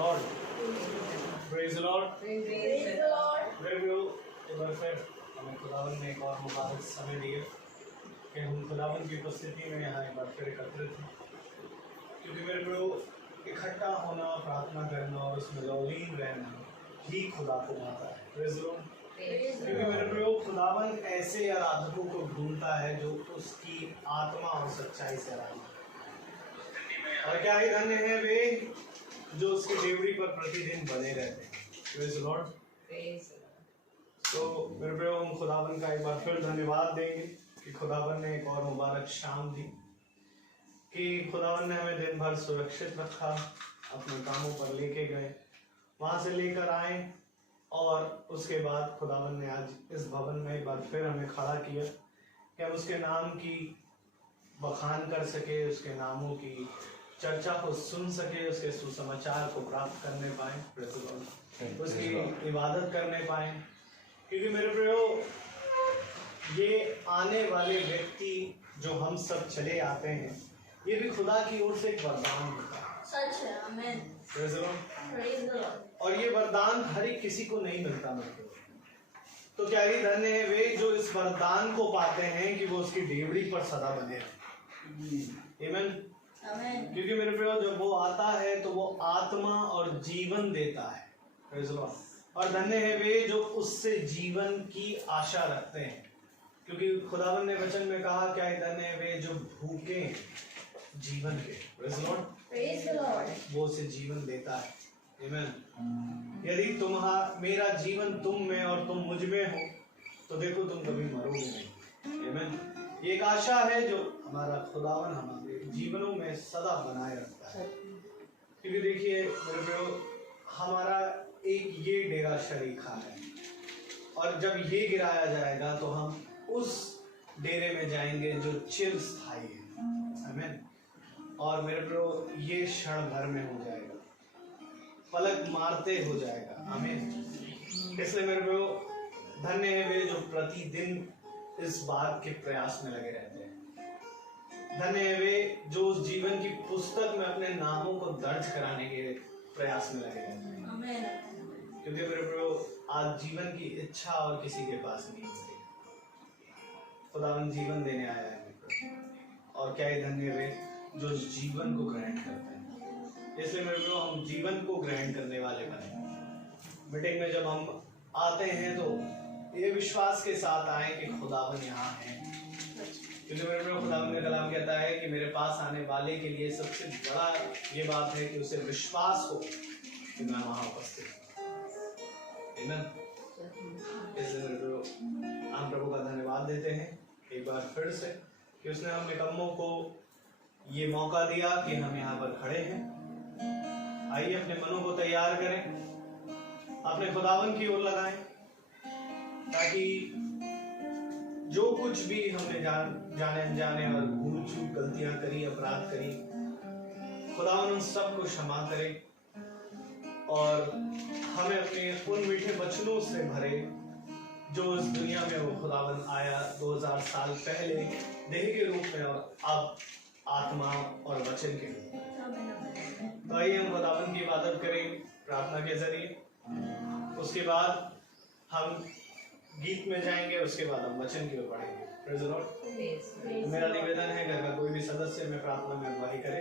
Lord. Praise the Lord. Praise the Lord. मेरे एक बार फिर हमें खुदावन ने एक और मुबारक समय दिए कि हम खुदावन की उपस्थिति में यहाँ एक बार फिर एकत्रित हैं, क्योंकि मेरे प्रभु इकट्ठा होना, प्रार्थना करना और उसमें लौलीन रहना ही खुदा को भाता है। Praise the Lord. क्योंकि मेरे प्रभु खुदावन ऐसे आराधकों को ढूंढता है जो उसकी आत्मा और सच्चाई से आराधना करते हैं। और क्या ही धन्य है वे जो उसकी डेवड़ी पर प्रतिदिन बने रहते हैं। Praise the Lord. तो मेरे प्रभु हम खुदावन का एक बार फिर धन्यवाद देंगे कि खुदावन ने एक और मुबारक शाम दी, कि खुदावन ने हमें दिन भर सुरक्षित रखा, अपने कामों पर लेके गए, वहाँ से लेकर आए, और उसके बाद खुदावन ने आज इस भवन में एक बार फिर हमें खड़ा किया कि हम उसके नाम की बखान कर सके, उसके नामों की चर्चा को सुन सके, उसके सुसमाचार को प्राप्त करने पाए, उसकी इबादत करने पाए। क्योंकि मेरे प्रभु ये आने वाले व्यक्ति जो हम सब चले आते हैं, ये भी खुदा की ओर से एक वरदान होता है। सच है। आमीन। Praise the Lord. Praise the Lord. और ये वरदान हर एक किसी को नहीं मिलता मेरे को। तो क्या ही धन्य है वे जो इस वरदान को पाते हैं कि वो उसकी डेवड़ी पर सदा बने रहें। आमीन। आमीन। क्योंकि मेरे प्रभु जब वो आता है तो वो आत्मा और जीवन देता है। Praise the Lord. और धन्य है वे जो उससे जीवन की आशा रखते हैं, क्योंकि खुदावन ने वचन में कहा क्या ही धन्य है वे जो भूखे जीवन के। Praise the Lord. Praise the Lord. वो उसे जीवन देता है। आमीन। यदि मेरा जीवन तुम में और तुम मुझ में हो तो देखो तुम कभी मरोगे नहीं। आमीन। ये एक आशा है जो हमारा खुदावन हमारे जीवनों में सदा बनाए रखता है। क्योंकि देखिए मेरे प्रभु हमारा एक ये डेरा शरीखा है, और जब ये गिराया जाएगा तो हम उस डेरे में जाएंगे जो चिरस्थायी है। आमीन। और मेरे प्रभु ये क्षण भर में हो जाएगा, पलक मारते हो जाएगा। आमीन। इसलिए मेरे प्रभु धन्य है वे जो प्रतिदिन इस बात के प्रयास में लगे रहते हैं। धन्य है वे जो उस जीवन की पुस्तक में अपने नामों को दर्ज कराने के प्रयास में लगे रहते हैं। आमीन। क्योंकि मेरे प्रभु आज जीवन की इच्छा और किसी के पास नहीं होती, खुदावन जीवन देने आया है मेरे प्रभु। और क्या ही धन्य वे जो जीवन को ग्रहण करते हैं। इसलिए मेरे प्रभु हम जीवन को ग्रहण करने वाले बने। मीटिंग में जब हम आते हैं तो ये विश्वास के साथ आए कि खुदावन यहाँ है, क्योंकि मेरे प्रभु खुदावन का कलाम कहता है कि मेरे पास आने वाले के लिए सबसे बड़ा ये बात है कि उसे विश्वास हो कि मैं वहाँ उपस्थित हूँ। आमीन। इसलिए मेरे प्रभु हम प्रभु का धन्यवाद देते हैं एक बार फिर से कि उसने हम निकम्मों को ये मौका दिया कि हम यहाँ पर खड़े हैं। आइए अपने मनों को तैयार करें, अपने खुदावन की ओर लगाएं, ताकि जो कुछ भी हमने जाने अनजाने और भूल चूक गलतियां करी, अपराध करी, खुदावन उन सब को क्षमा करे और हमें अपने उन मीठे वचनों से भरे जो इस दुनिया में वो खुदावन आया 2000 साल पहले देह के रूप में और अब आत्मा और वचन के रूप में। तो आइए हम खुदावन की इबादत करें प्रार्थना के जरिए। उसके बाद हम गीत में जाएंगे, उसके बाद हम वचन की ओर बढ़ेंगे। Praise the Lord. मेरा निवेदन है घर का कोई भी सदस्य में प्रार्थना में अगुवाई करे।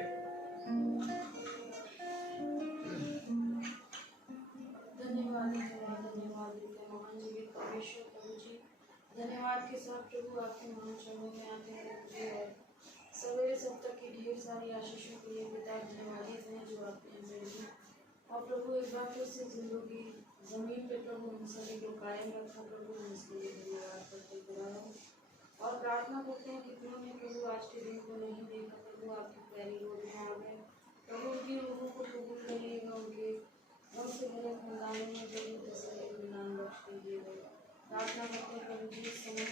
धन्यवाद महान जीवित परमेश्वर प्रभु जी, धन्यवाद के साथ प्रभु आपके महान चरणों में आते हैं प्रभु जी, और सवेरे सब तक की ढेर सारी आशीषों के लिए पिता धन्यवादित हैं जो आपने हमें दी। और प्रभु एक बार फिर से जिंदगी जमीन पे प्रभु हम सभी को कायम रखा प्रभु, हम इसके लिए धन्यवाद करते रहा हूँ और प्रार्थना करते हैं कितनों ने प्रभु आज के दिन को नहीं देखा प्रभु, आपकी प्यारी योजनाओं में प्रभु उनकी रूहों को कबूल करिएगा, उनसे भरे खानदानों में प्रभु तसल्ली नाम बख्श दीजिएगा। प्रार्थना करते हैं प्रभु जी इस समय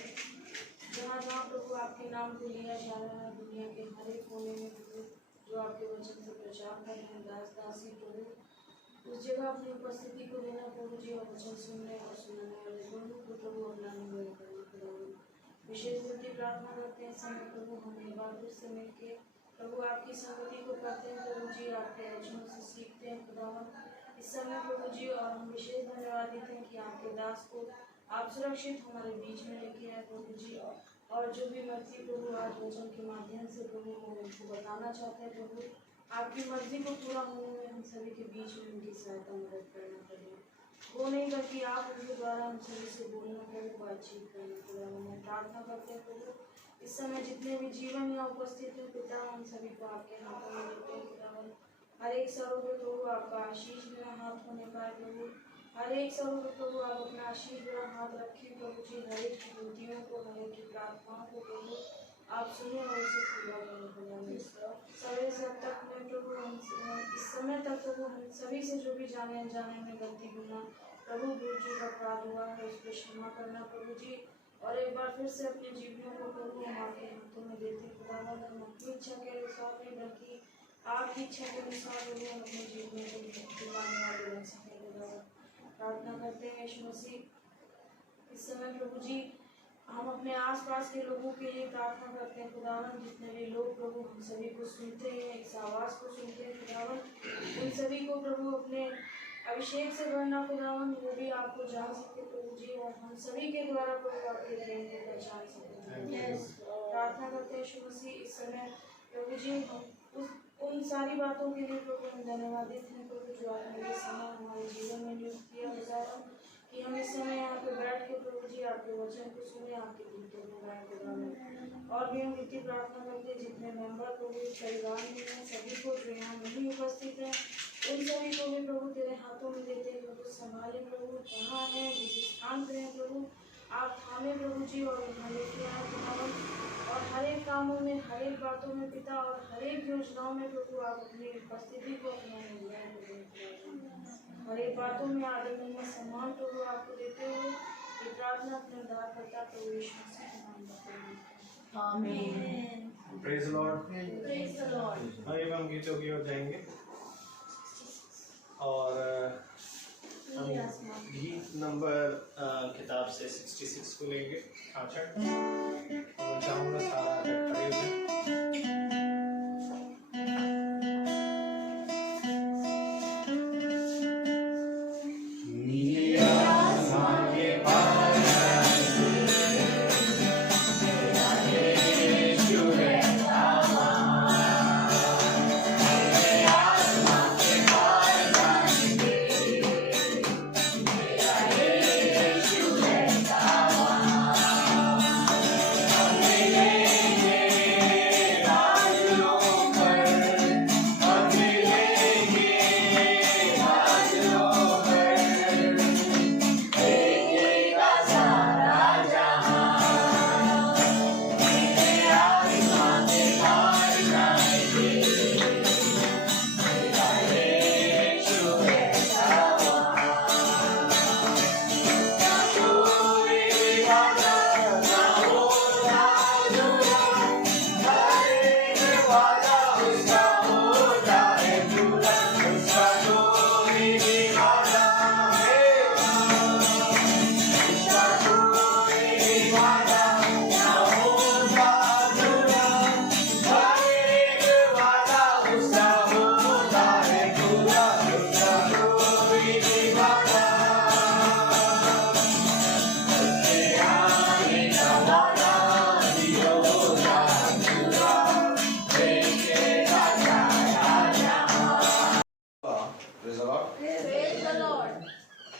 जहाँ जहाँ प्रभु आपके नाम को लिया जा रहा है, दुनिया के हर एक कोने में प्रभु जो आपके वचन से प्रचार कर रहे हैं दास दासी प्रभु, उस जगह अपनी उपस्थिति को देना प्रभु जी, और वचन सुनने और सुनाने वाले दोनों को प्रभु अपना अनुग्रह करना प्रभु। विशेष रूप की प्रार्थना करते हैं समय प्रभु हम एक बार फिर से मिलकर प्रभु आपकी संगति को करते हैं प्रभु जी, आपके वचनों से सीखते हैं खुदावन इस समय प्रभु जी। और हम विशेष धन्यवाद देते हैं कि आपके दास को आप सुरक्षित हमारे बीच में लेके आए प्रभु जी। और जो भी मर्जी प्रभु आज वचन के माध्यम से प्रभु को उनको बताना चाहते हैं प्रभु, आपकी मर्जी को पूरा होने में हम सभी के बीच में उनकी सहायता मदद करना प्रभु। वो नहीं बल्कि आप उनके द्वारा हम सभी से बोलना प्रभु, बातचीत करना प्रभु। मैं प्रार्थना करते हैं प्रभु इस समय जितने भी जीवन यहाँ उपस्थित हैं पिता, हम सभी को आपके हाथों में देते हैं खुदावन। हर एक सरों पे प्रभु आपका आशीष भरा हाथ होने पाए प्रभु। हर एक सरों पे प्रभु आप अपना आशीष भरा हाथ रखें प्रभु जी। हर एक की विनतियों को, हर एक की प्रार्थनाओं को प्रभु आप सुने और उसे पूरा करें खुदावन। सवेरे से अब तक में प्रभु हम इस समय तक प्रभु हम सभी से जो भी जाने अनजाने में गलती गुना प्रभु भूल चूक अपराध हुआ है उसको क्षमा करना प्रभु जी। और एक बार फिर से अपने जीवनों को प्रभु हम आपके हाथों में देते खुदावन। हम अपनी इच्छा के अनुसार नहीं बल्कि आपकी इच्छा के अनुसार प्रभु हम अपने जीवन को दिलाने वाले बन सकें खुदावन। प्रार्थना करते हैं यीशु मसीह इस समय प्रभु जी। हम अपने आसपास के लोगों के लिए प्रार्थना करते हैं खुदावन। जितने भी लोग प्रभु हम सभी को सुनते हैं, इस आवाज़ को सुनते हैं खुदावन, उन सभी को प्रभु अपने अभिषेक से भरना खुदावन। वो भी आपको जान सकते प्रभु जी और हम सभी के द्वारा प्रभु आपके प्रेम को पहचान सकते। प्रार्थना करते हैं यीशु मसीह इस समय प्रभु जी। हम उन सारी बातों के लिए प्रभु हम धन्यवाद देते हैं प्रभु जो आपने इस समय हमारे जीवन में नियुक्त किया गुजारा कि हम इस समय यहाँ पे बैठ के प्रभु जी आपके वचन को सुने, आपके गीतों को गाएं खुदावन। और भी हम इतनी प्रार्थना करते हैं जितने मेंबर प्रभु इस परिवार में हैं सभी को जो यहाँ नहीं उपस्थित हैं उन सभी को भी प्रभु तेरे हाथों में देते हैं प्रभु। संभाले प्रभु, जहाँ है जिस स्थान पे है प्रभु आप थामे प्रभु जी और उन्हें लेके आए खुदावन। और हर एक कामों में, हर एक बातों में पिता और हर एक योजनाओं में प्रभु आप अपनी उपस्थिति को अपना हर एक बातों में आदर में सम्मान प्रभु आपको देते हुए ये प्रार्थना अपने उद्धार करता प्रभु यीशु मसीह के नाम में आमीन। Praise Lord. Praise the Lord. आइए हम गीतों की ओर जाएंगे और हम गीत नंबर किताब से 66 को लेंगे। अच्छा मैं चाहूँगा सारा खड़े हो जाएं।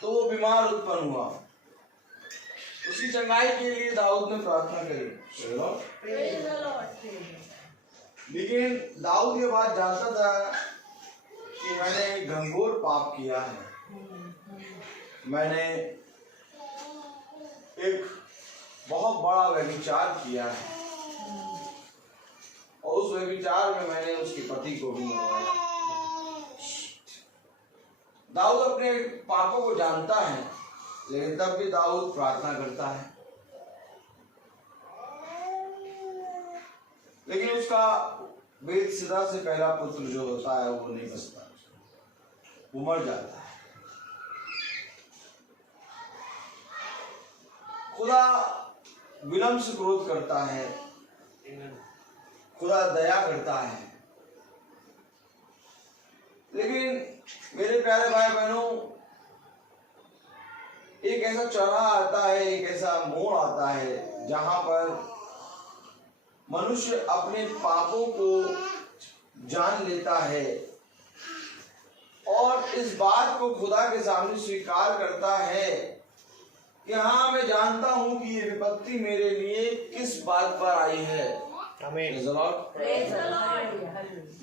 तो वो बीमार उत्पन्न हुआ। उसकी चंगाई के लिए दाऊद ने प्रार्थना करी। लेकिन दाऊद ये बात जानता था कि मैंने घंघोर पाप किया है, मैंने एक बहुत बड़ा व्यभिचार किया है और उस व्यभिचार में मैंने उसके पति को भी मरवाया। दाऊद अपने पापों को जानता है लेकिन तब भी दाऊद प्रार्थना करता है। लेकिन उसका बेतसिदा से पहला पुत्र जो होता है वो नहीं बचता, वो मर जाता है। खुदा विलंब से क्रोध करता है, खुदा दया करता है, लेकिन मेरे प्यारे भाई बहनों, एक ऐसा चौराहा आता है, एक ऐसा मोड़ आता है जहां पर मनुष्य अपने पापों को जान लेता है और इस बात को खुदा के सामने स्वीकार करता है कि हाँ, मैं जानता हूं कि ये विपत्ति मेरे लिए किस बात पर आई है। आमीन। Praise the Lord.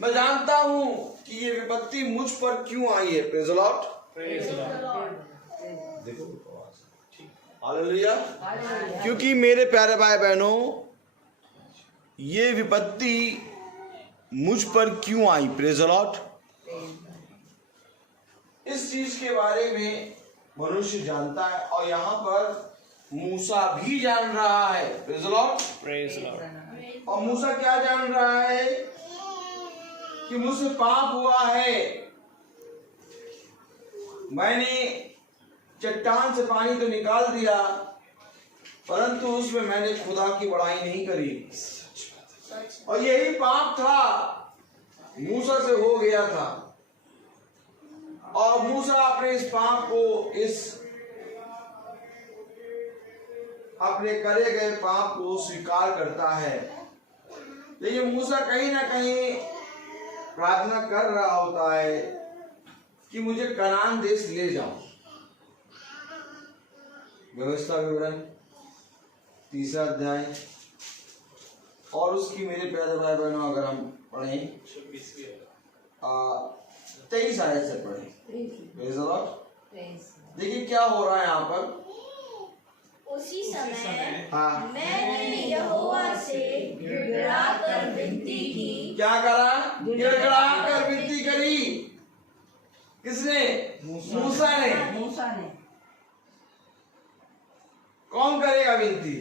मैं जानता हूं कि ये विपत्ति मुझ पर क्यों आई है। Praise the Lord. Praise the Praise the Lord. Lord. देखो ठीक। हालेलुया। क्योंकि मेरे प्यारे भाई बहनों, ये विपत्ति मुझ पर क्यों आई। Praise the Lord. इस चीज के बारे में मनुष्य जानता है और यहाँ पर मूसा भी जान रहा है। Praise the Lord. Praise the Lord. और मूसा क्या जान रहा है कि मुझसे पाप हुआ है, मैंने चट्टान से पानी तो निकाल दिया परंतु उसमें मैंने खुदा की बड़ाई नहीं करी और यही पाप था, मूसा से हो गया था। और मूसा अपने इस पाप को, इस अपने करे गए पाप को स्वीकार करता है, लेकिन मूसा कहीं ना कहीं प्रार्थना कर रहा होता है कि मुझे कनान देश ले जाओ। व्यवस्था विवरण 3 अध्याय और उसकी मेरे प्यारे भाई बहनों अगर हम पढ़ें 23 आयत से पढ़ें। देखिए क्या हो रहा है यहाँ पर। उसी समय हाँ, मैंने यहोवा से गिड़गिड़ाकर विनती की। क्या करा? गिड़गिड़ा कर विनती करी। किसने? मूसा ने। कौन करेगा विनती?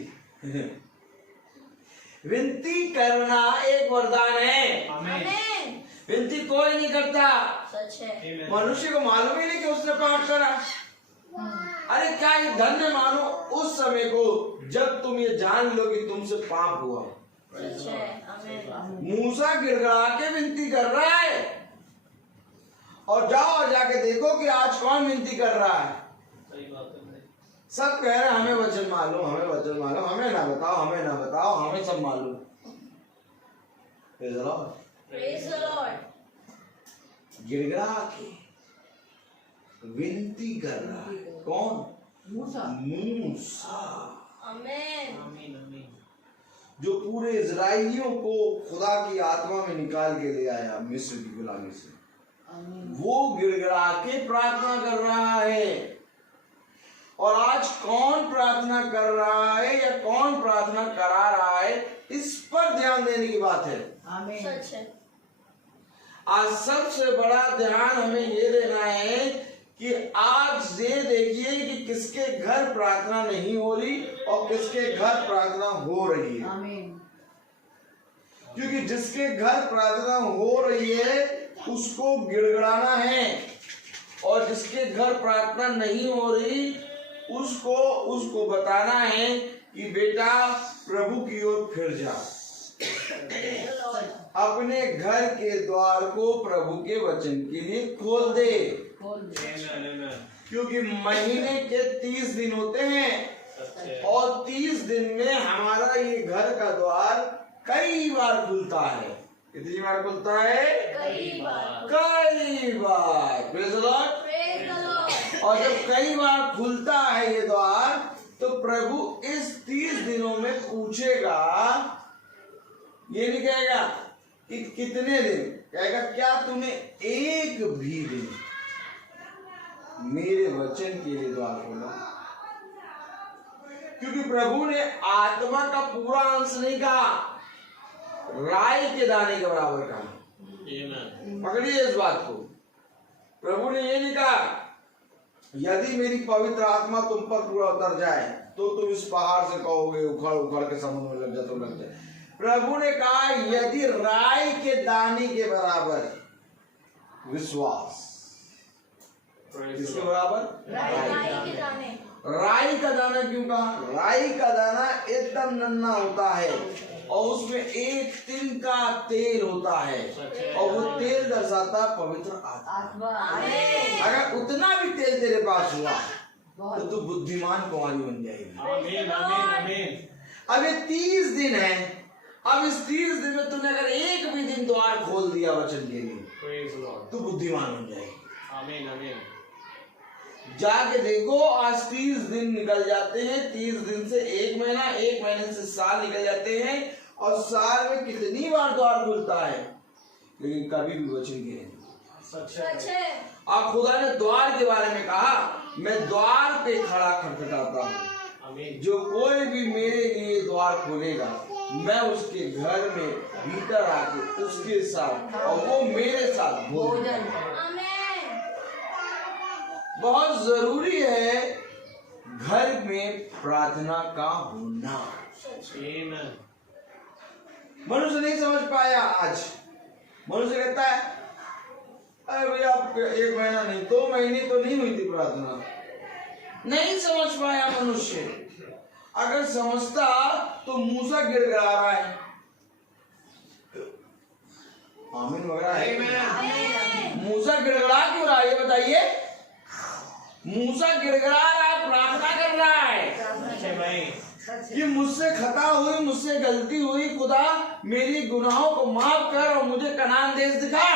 विनती करना एक वरदान है। आमीन। विनती कोई नहीं करता। सच है। मनुष्य को मालूम ही नहीं कि उसने पाप करा। अरे क्या ये धन्य मानो उस समय को जब तुम ये जान लो कि तुमसे पाप हुआ। सच है। आमीन। मूसा गिड़गिड़ा के विनती कर रहा है और जाओ और जाके देखो कि आज कौन विनती कर रहा है। सब कह रहे हैं हमें वचन मालूम, हमें वचन मालूम, हमें ना बताओ, हमें ना बताओ, हमें सब मालूम। Praise the Lord. गिड़गिड़ा के विनती कर रहा है। कौन? मूसा। आमीन। जो पूरे इजराइलियों को खुदा की आत्मा में निकाल के ले आया मिस्र की गुलामी से, वो गिड़गिड़ा के प्रार्थना कर रहा है। और आज कौन प्रार्थना कर रहा है या कौन प्रार्थना करा रहा है, इस पर ध्यान देने की बात है। सच है। आज सबसे बड़ा ध्यान हमें ये देना है कि आज ये देखिए कि किसके घर प्रार्थना नहीं हो रही और किसके घर प्रार्थना हो रही है। क्योंकि जिसके घर प्रार्थना हो रही है उसको गिड़गिड़ाना है और जिसके घर प्रार्थना नहीं हो रही उसको बताना है कि बेटा प्रभु की ओर फिर जा, अपने घर के द्वार को प्रभु के वचन के लिए खोल दे। क्योंकि महीने के 30 दिन होते हैं और 30 दिन में हमारा ये घर का द्वार कई बार खुलता है। कितनी बार खुलता है? कई बार। Praise the Lord। Praise the Lord. और जब कई बार खुलता है ये द्वार तो प्रभु इस 30 दिनों में पूछेगा, ये नहीं कहेगा कि कितने दिन, कहेगा क्या तूने एक भी दिन मेरे वचन के लिए द्वार खोला। क्योंकि प्रभु ने आत्मा का पूरा अंश नहीं कहा, राई के दाने के बराबर कहा। पकड़िए इस बात को। प्रभु ने ये नहीं कहा यदि मेरी पवित्र आत्मा तुम पर पूरा उतर जाए तो तुम इस पहाड़ से कहोगे उखड़ उखड़ के समुद्र में लग जाए तो लग जाए। प्रभु ने कहा यदि राई के दाने के बराबर विश्वास। किसके बराबर? राई के दाने। राई का दाना क्यों कहा? राई का दाना एकदम नन्हा होता है और उसमें एक तिल का तेल होता है और वो तेल दर्शाता पवित्र आत्मा। अगर उतना भी तेल तेरे पास हुआ तो तू बुद्धिमान कुमारी बन जाएगी। आमीन आमीन आमीन। अब ये 30 दिन है, अब इस 30 दिन में तूने अगर एक भी दिन द्वार खोल दिया वचन के लिए Praise the Lord. तो बुद्धिमान बन जाएगी। आमीन आमीन। जाके देखो, आज 30 दिन निकल जाते हैं, 30 दिन से 1 महीना, 1 महीने से साल निकल जाते हैं, और साल में कितनी बार द्वार खुलता है, लेकिन कभी भी वचन के नहीं। सच है। अब खुदा ने द्वार के बारे में कहा, मैं द्वार पे खड़ा खटखटाता हूँ, आमीन। जो कोई भी मेरे लिए द्वार खोलेगा, मैं उसके घर में भीतर आके उसके साथ और वो मेरे साथ भोजन। आमीन। बहुत जरूरी है घर में प्रार्थना का होना। Amen. मनुष्य नहीं समझ पाया। आज मनुष्य कहता है, अरे भैया आप 1 महीना नहीं 2 महीने तो नहीं हुई थी प्रार्थना। नहीं समझ पाया मनुष्य। अगर समझता तो मूसा गिड़गिड़ा रहा है। आमीन वगैरह है। मूसा गिड़गिड़ा क्यों रहा है ये बताइए। मूसा गिड़गिड़ा रहा है, प्रार्थना कर रहा है भाई कि मुझसे खता हुई, मुझसे गलती हुई, खुदा मेरी गुनाहों को माफ कर और मुझे कनान देश दिखा।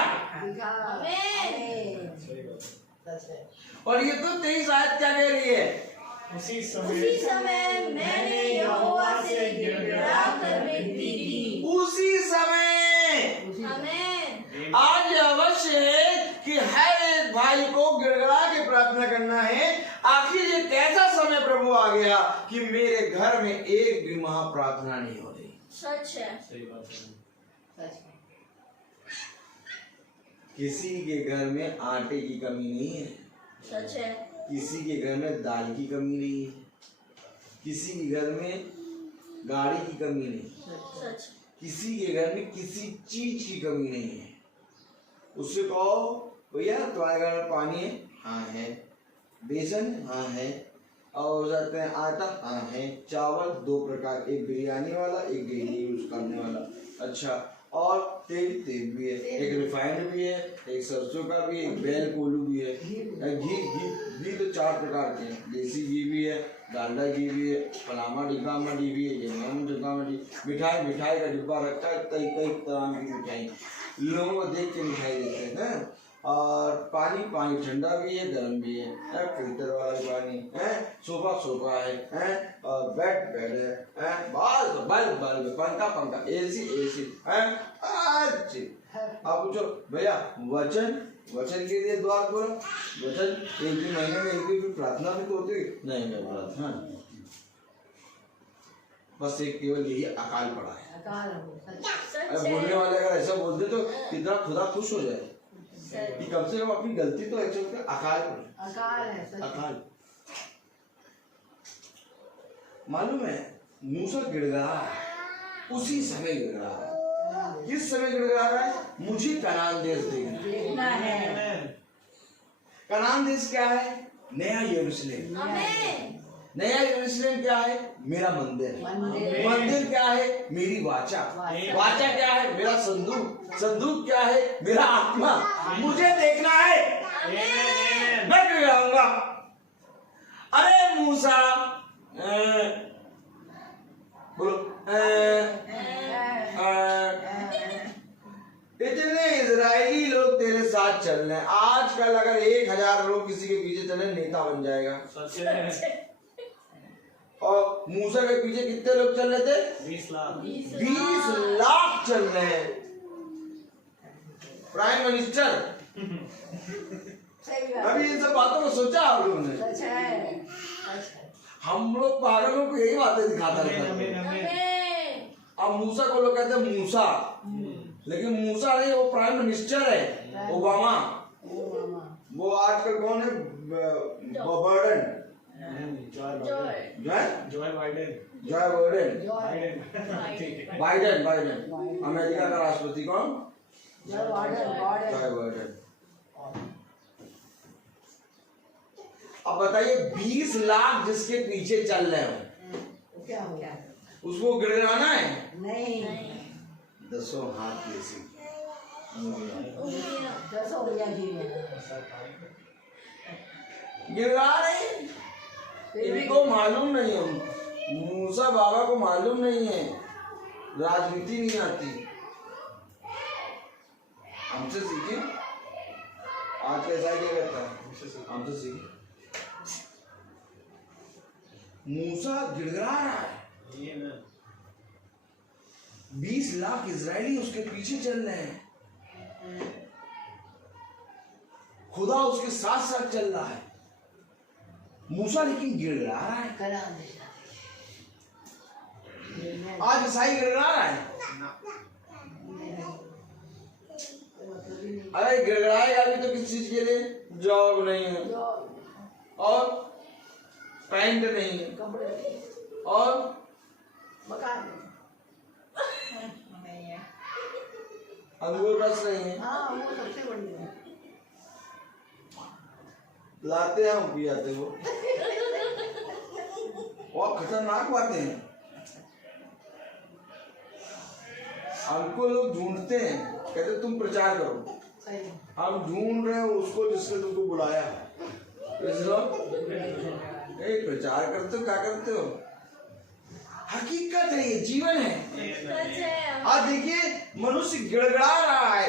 और ये तो 23 आयत क्या कह रही है। उसी उसी समय मैंने यहोवा से गिड़गिड़ा कर विनती की। उसी समय। आमीन। आज अवश्य है कि हर एक भाई को गिड़गिड़ा के प्रार्थना करना है। आखिर ये कैसा समय प्रभु आ गया कि मेरे घर में एक भी महाप्रार्थना नहीं हो रही। सच है। सही बात है। किसी के घर में आटे की कमी नहीं है, सच है। किसी के घर में दाल की कमी नहीं है, किसी के घर में गाड़ी की कमी नहीं, सच। किसी के घर में किसी चीज की कमी नहीं है। उससे कहो भैया तुम्हारे घर में पानी है? हाँ है। बेसन? हाँ है। और जाते हैं आटा? हाँ है। चावल 2 प्रकार, एक बिरयानी वाला, एक डेली यूज करने वाला। अच्छा, और तेल भी है, एक रिफाइंड भी है, एक सरसों का भी, एक बेल कोलू भी है। घी तो 4 प्रकार के हैं। देसी घी भी है, डालडा घी भी है, पनामा डिब्बा भी है, डिब्बा में मिठाई का डिब्बा रखता है। कई तरह की मिठाई लोगों को देख के मिठाई देते हैं। और पानी ठंडा भी है, गर्म भी है, फिल्टर वाला पानी है, सोफा है, और बेड है, बल्ब, पंखा, एसी है। अच्छी। आप पूछो भैया वचन के लिए द्वार खोलो। वचन 1 महीने में 1 भी प्रार्थना भी तो होती है। नहीं प्रार्थना, बस एक केवल यही अकाल पड़ा है। सच बोलने वाले अगर ऐसा बोलते तो कितना खुदा खुश हो जाए कि कम से कम अपनी गलती तो एक्सेप्ट अकाल है। अकाल मालूम है। मूसा गिड़गिड़ा है, उसी समय गिड़गिड़ा है। किस समय गिड़गिड़ा रहा है? मुझे कनान देश देखना है। कनान देश क्या है? नया यरूशलेम। आमीन। नया यरूशलेम क्या है? मेरा मंदिर। मंदिर क्या है? मेरी वाचा। वाचा क्या है? मेरा संदूक क्या है? मेरा आत्मा। मुझे देखना है। मैं क्यों जाऊंगा? अरे मूसा बोलो इतने इजरायली लोग तेरे साथ चल रहे हैं। आजकल अगर 1000 लोग किसी के पीछे चले, नेता बन जाएगा। सच है। और मूसा के पीछे कितने लोग चल रहे थे? 20 लाख 20 लाख चल रहे हैं। Prime minister. अभी इन सब बातों को सोचा आप लोगों ने? हम लोग पागलों को यही बातें दिखाता रहता है। अब मूसा को लोग कहते हैं मूसा, लेकिन मूसा नहीं, वो प्राइम मिनिस्टर है। ओबामा। वो आजकल कौन है? बर्डन। Joy Biden. अमेरिका का राष्ट्रपति कौन? Joy Biden. अब बताइए 20 लाख जिसके पीछे चल रहे हो, उसको गिड़गिड़ाना है? नहीं, दसों हाथ जैसी दसों उंगलियां गिरी गिड़गिड़ा रहे, इनको मालूम नहीं है, मूसा बाबा को मालूम नहीं है, राजनीति नहीं आती। हमसे सीखे, आज कैसा क्या करता है, हमसे सीखे। मूसा गिड़गिड़ा रहा है, 20 लाख इजरायली उसके पीछे चल रहे हैं, खुदा उसके साथ साथ चल रहा है, मूसा लेकिन गिड़गिड़ा रहा है। करा दे आज ईसाई गिड़गिड़ा रहा है। अरे गिड़गिड़ाएगा भी तो किस चीज के लिए? जॉब नहीं है और पैंट नहीं है कपड़े और मकान अंगूर रस नहीं है। हाँ वो सबसे बड़ी है। लाते हैं हम पियाते वो और खतरनाक बातें हैं। हमको लोग ढूंढते हैं, कहते तुम प्रचार करो, सही हम ढूंढ रहे हैं उसको जिसने तुमको बुलाया। प्रचार करते हो, क्या करते हो? हकीकत है, ये जीवन है। आज देखिए मनुष्य गिड़गिड़ा रहा है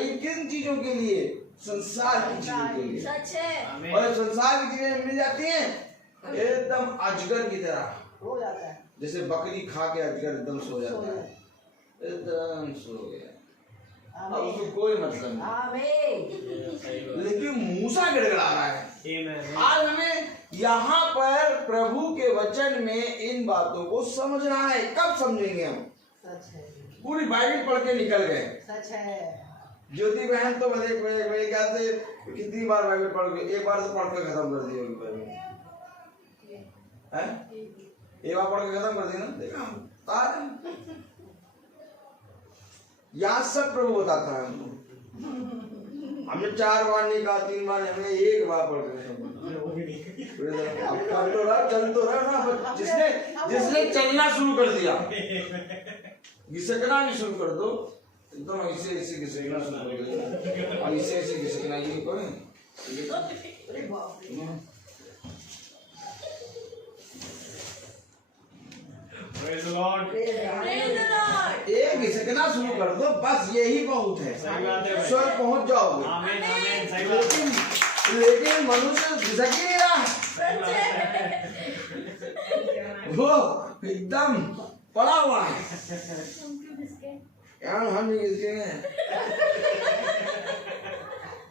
इन किन चीजों के लिए? संसार की चीजों के लिए। सच है। और संसार की चीजें मिल जाती हैं एकदम अजगर की तरह, हो जाता है। जैसे बकरी खा के अजगर एकदम सो जाता है, एकदम सो गया, अब उसको कोई मतलब नहीं। आमीन। लेकिन मूसा गिड़गिड़ा रहा है। आज हमें यहाँ पर प्रभु के वचन में इन बातों को समझना है। कब समझेंगे हम? सच है। पूरी बाइबल पढ़ के निकल गए। सच है। ज्योति बहन तो मेरे ख्याल से कितनी बार बाइबल पढ़ गए? एक बार तो पढ़ के खत्म कर दी होगी बाइबल, हैं? एक बार पढ़ के खत्म कर दी ना, देखा तार यहाँ सब प्रभु बताता है हमको। हमने 4 बार नहीं कहा, 3 बार, हमने एक बार पढ़ के अब कर तो रहा, चल तो रहा ना। जिसने चलना शुरू कर दिया, घिसकना भी शुरू कर दो, एकदम ऐसे ऐसे घिसकना शुरू कर दिया, और ऐसे ऐसे घिसकना ये करें। Praise the Lord. एक घिसकना शुरू कर दो, बस यही बहुत है, सही बात है भाई। स्वर्ग पहुंच जाओगे। आमीन, आमीन, सही बात है। लेकिन मनुष्य घिसक ही नहीं रहा, वो एकदम पड़ा हुआ है। यार हम नहीं घिसकेंगे,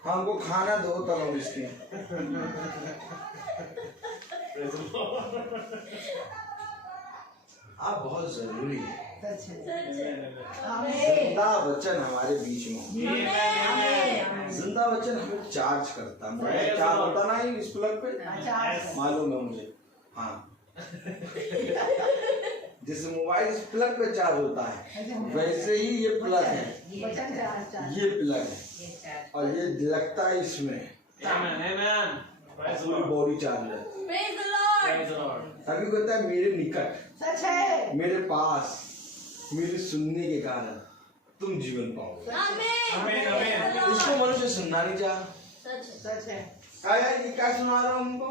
हमको खाना दो तब हम घिसके। आप बहुत जरूरी है। सच है। आमीन। जिंदा वचन हमारे बीच में हो। जिंदा वचन हमें चार्ज करता है। क्या होता ना इस प्लग पे, मालूम है मुझे। हाँ, जैसे मोबाइल इस प्लग पे चार्ज होता है, वैसे ही ये प्लग है, ये प्लग है, और ये लगता है इसमें, पूरी बॉडी चार्ज है। तभी कहता है मेरे निकट, सच है। मेरे पास, मेरे सुनने के कारण तुम जीवन पाओगे। आमीन, आमीन। इसको मनुष्य सुनना नहीं चाह। सच है। यार ये क्या सुना रहा हूँ हमको?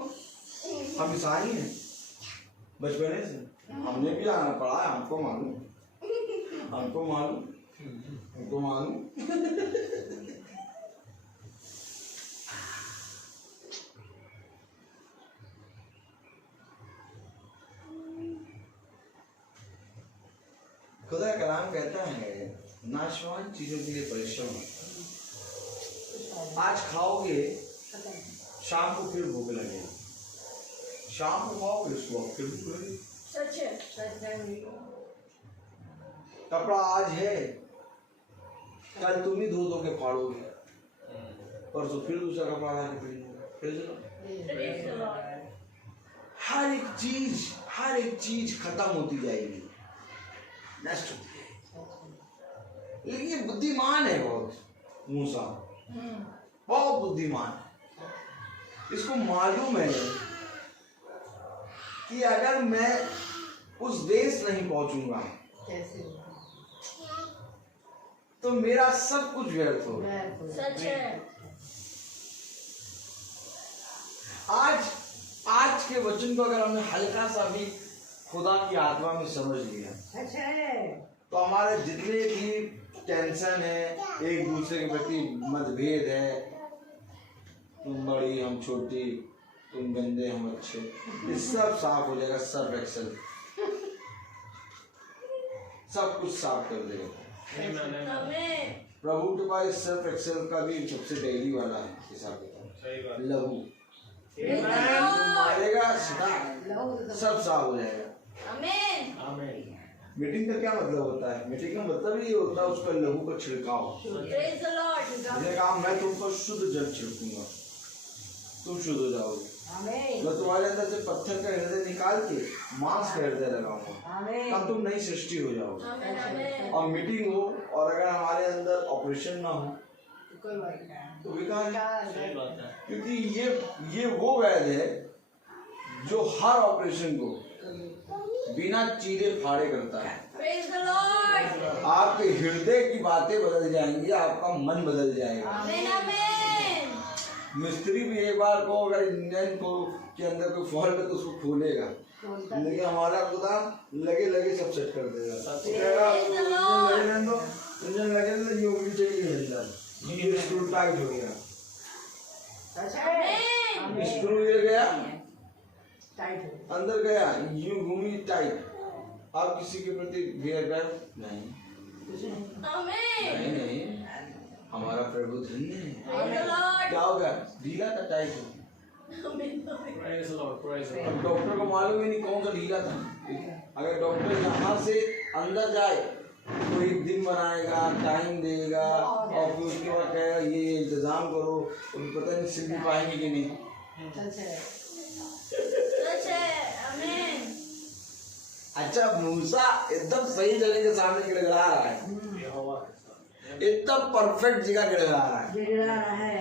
हम ईसाई हैं, बचपने से हमने भी आना पड़ा है, हमको मालूम, हमको मालूम, हमको मालूम। खुदा का कलाम कहता है नाशवान चीजों के लिए परिश्रम मत करो। आज खाओगे, शाम को फिर भूख लगेगी, शाम को खाओगे, सुबह फिर भूख लगेगी। सच है। सच है। कपड़ा आज है, कल तुम ही धो के फाड़ोगे, परसों फिर दूसरा कपड़ा ला के पहनोगे। हर एक चीज खत्म होती जाएगी, नष्ट होती है। लेकिन ये बुद्धिमान है बहुत, मूसा बहुत बुद्धिमान है। इसको मालूम है कि अगर मैं उस देश नहीं पहुंचूंगा कैसे तो मेरा सब कुछ व्यर्थ होगा। सच है। आज के वचन को अगर हमने हल्का सा भी खुदा की आत्मा में समझ लिया सच है। तो हमारे जितने भी टेंशन है, एक दूसरे के प्रति मतभेद है, तुम बड़ी हम छोटी, तुम गंदे हम अच्छे, ये सब साफ हो जाएगा। सर्फ एक्सेल सब कुछ साफ कर देगा। आमीन। प्रभु के पास सर्फ एक्सेल का भी सबसे डेली वाला हिसाब किताब, लहू मारेगा सब साफ हो जाएगा। आमीन। मीटिंग का क्या मतलब होता है? मीटिंग का मतलब ये होता है उसका लहू का छिड़काव। Praise the Lord. उसने कहा मैं तुम पर शुद्ध जल छिड़कूंगा, तुम शुद्ध हो जाओगे। मैं तुम्हारे अंदर से पत्थर का हृदय निकाल के मांस का हृदय लगाऊंगा, तब तुम नई सृष्टि हो जाओगे। आमीन। और मीटिंग हो और अगर हमारे अंदर ऑपरेशन ना हो तो बेकार है, क्योंकि ये वो वैद्य है जो हर ऑपरेशन को बिना चीरे फाड़े करता है। Praise the Lord. आपके हृदय की बातें बदल जाएंगी, आपका मन बदल जाएगा। आमीन। आमीन। मिस्त्री भी एक बार को अगर इंजन को के अंदर कोई फॉल्ट है तो उसको खोलेगा, लेकिन हमारा खुदा लगे लगे सब सेट कर देगा। इंजन लगे तो ये उंगली चली गई अंदर, ये स्क्रू टाइट हो गया, स्क्रू ये गया अंदर गया, यूं घूमी टाइट। आप किसी के प्रति नहीं आमीन। नहीं, हमारा प्रभु धन्य है। Praise the Lord. क्या होगा? ढीला था टाइट हो, अब डॉक्टर को मालूम ही नहीं कौन सा ढीला था। अगर डॉक्टर यहाँ से अंदर जाए तो एक दिन बनाएगा, टाइम देगा, और फिर उसके बाद कहेगा ये इंतजाम करो, तो पता नहीं सिल भी पाएंगे कि नहीं। सच है। आमीन। अच्छा, मूसा एकदम सही जगह के सामने गिड़गिड़ा रहा है, एकदम परफेक्ट जगह गिड़गिड़ा रहा है।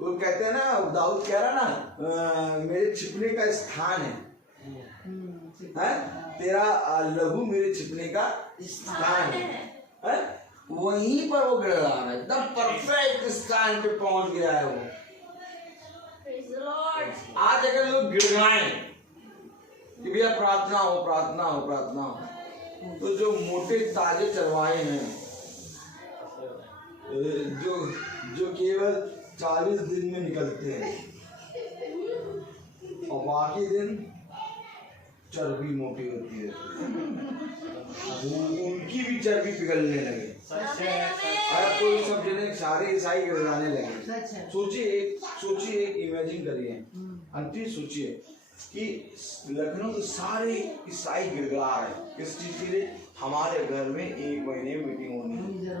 वो कहते हैं ना, दाऊद कह रहा ना, मेरे छिपने का स्थान है, तेरा लहू मेरे छिपने का स्थान है। वहीं पर वो गिड़गिड़ा रहा है, एकदम परफेक्ट स्थान पे पहुंच गया है वो। Praise the Lord. आज अगर लोग गिड़गिड़ाएं कि भैया प्रार्थना हो प्रार्थना हो प्रार्थना हो, तो जो मोटे ताजे चरवाहे हैं, जो केवल 40 दिन में निकलते हैं और बाकी दिन चर्बी मोटी होती है, उनकी भी चर्बी पिघलने लगे। अगर कोई सब जने सारे ईसाई गिड़गिड़ाने लगे। सोचिए एक इमेजिन करिए, अंतिम सोचिए कि लखनऊ के सारे ईसाई गिड़गिड़ा रहे किस चीज के लिए? हमारे घर में 1 महीने मीटिंग होनी है,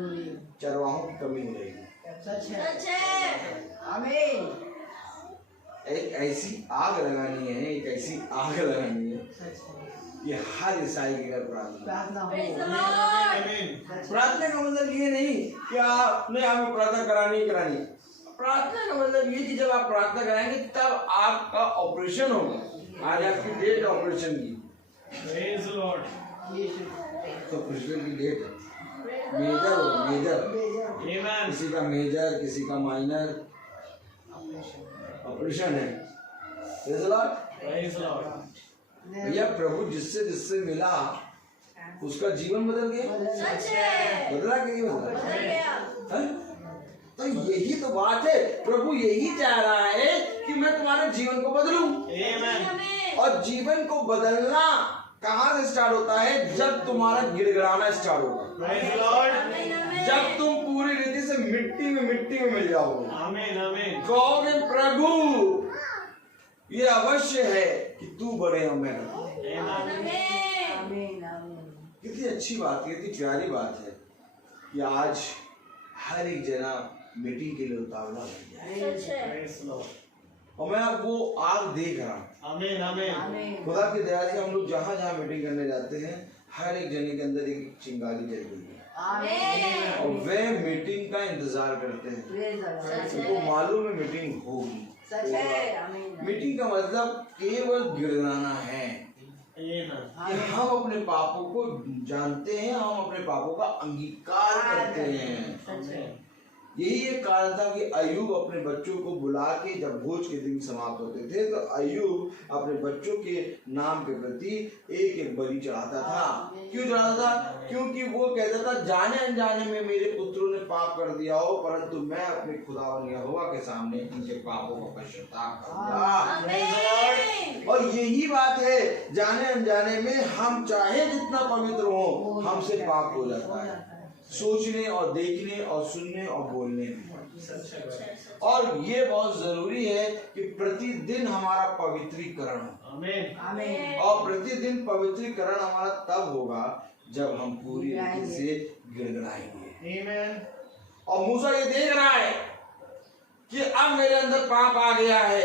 चरवाहों की कमी हो रहेगी। सच है। आमीन। एक ऐसी आग लगानी है, एक ऐसी आग लगानी है कि हर ईसाई के घर प्रार्थना। Praise the Lord. प्रार्थना का मतलब ये नहीं कि आपने हमें प्रार्थना करानी ही करानी। प्रार्थना का मतलब ये कि जब आप प्रार्थना कराएंगे तब आपका ऑपरेशन होगा। आज आपकी डेट ऑपरेशन की, प्रेज लॉर्ड। तो ऑपरेशन की डेट है, मेजर हो, मेजर, आमीन। किसी का मेजर किसी का माइनर ऑपरेशन है। Praise Lord. Praise Lord. भैया प्रभु जिससे मिला उसका जीवन बदल गया। सच है। बदला कि नहीं बदला? बदल गया। हैं? तो यही तो बात है, प्रभु यही चाह रहा है कि मैं तुम्हारे जीवन को बदलूं। आमीन। और जीवन को बदलना कहाँ से स्टार्ट होता है? जब तुम्हारा गिड़गिड़ाना स्टार्ट होगा, प्रेज लॉर्ड। आमीन। आमीन। जब तुम पूरी रीति से मिट्टी में मिल जाओगे, आमीन। आमीन। कहोगे प्रभु ये अवश्य है कि तू बड़े और मैं घटे। आमीन। कितनी अच्छी बात है, कितनी प्यारी बात है कि आज हर एक जना मीटिंग के लिए उतावला बन जाए। सच है। Praise Lord. और मैं अब वो आग देख रहा हूँ। आमीन। आमीन। खुदा की दया से हम लोग जहाँ जहाँ मीटिंग करने जाते हैं, हर एक जने के अंदर एक चिंगारी जल गई है आमीन। और वे मीटिंग का इंतजार करते हैं। सच उनको है। मालूम है मीटिंग होगी। सच है। आमीन। मीटिंग का मतलब केवल गिड़गिड़ाना है, कि हम अपने पापों को जानते हैं, हम अपने पापों का अंगीकार करते हैं। यही एक कारण था कि अय्यूब अपने बच्चों को बुला के जब भोज के दिन समाप्त होते थे तो अय्यूब अपने बच्चों के नाम के प्रति एक एक बलि चढ़ाता था। क्यों चढ़ाता था? क्योंकि वो कहता था जाने अनजाने में मेरे पुत्रों ने पाप कर दिया हो, परंतु मैं अपने खुदावन यहोवा के सामने इनके पापों का पश्चाताप करूंगा। और यही बात है, जाने अनजाने में हम चाहे जितना पवित्र हो, हमसे पाप हो जाता है, सोचने और देखने और सुनने और बोलने में। और ये बहुत जरूरी है कि प्रतिदिन हमारा पवित्रीकरण हो। आमीन। और प्रतिदिन पवित्रीकरण हमारा तब होगा जब हम पूरी रीति से गिड़गिड़ाएंगे। और मूसा ये देख रहा है कि अब मेरे अंदर पाप आ गया है,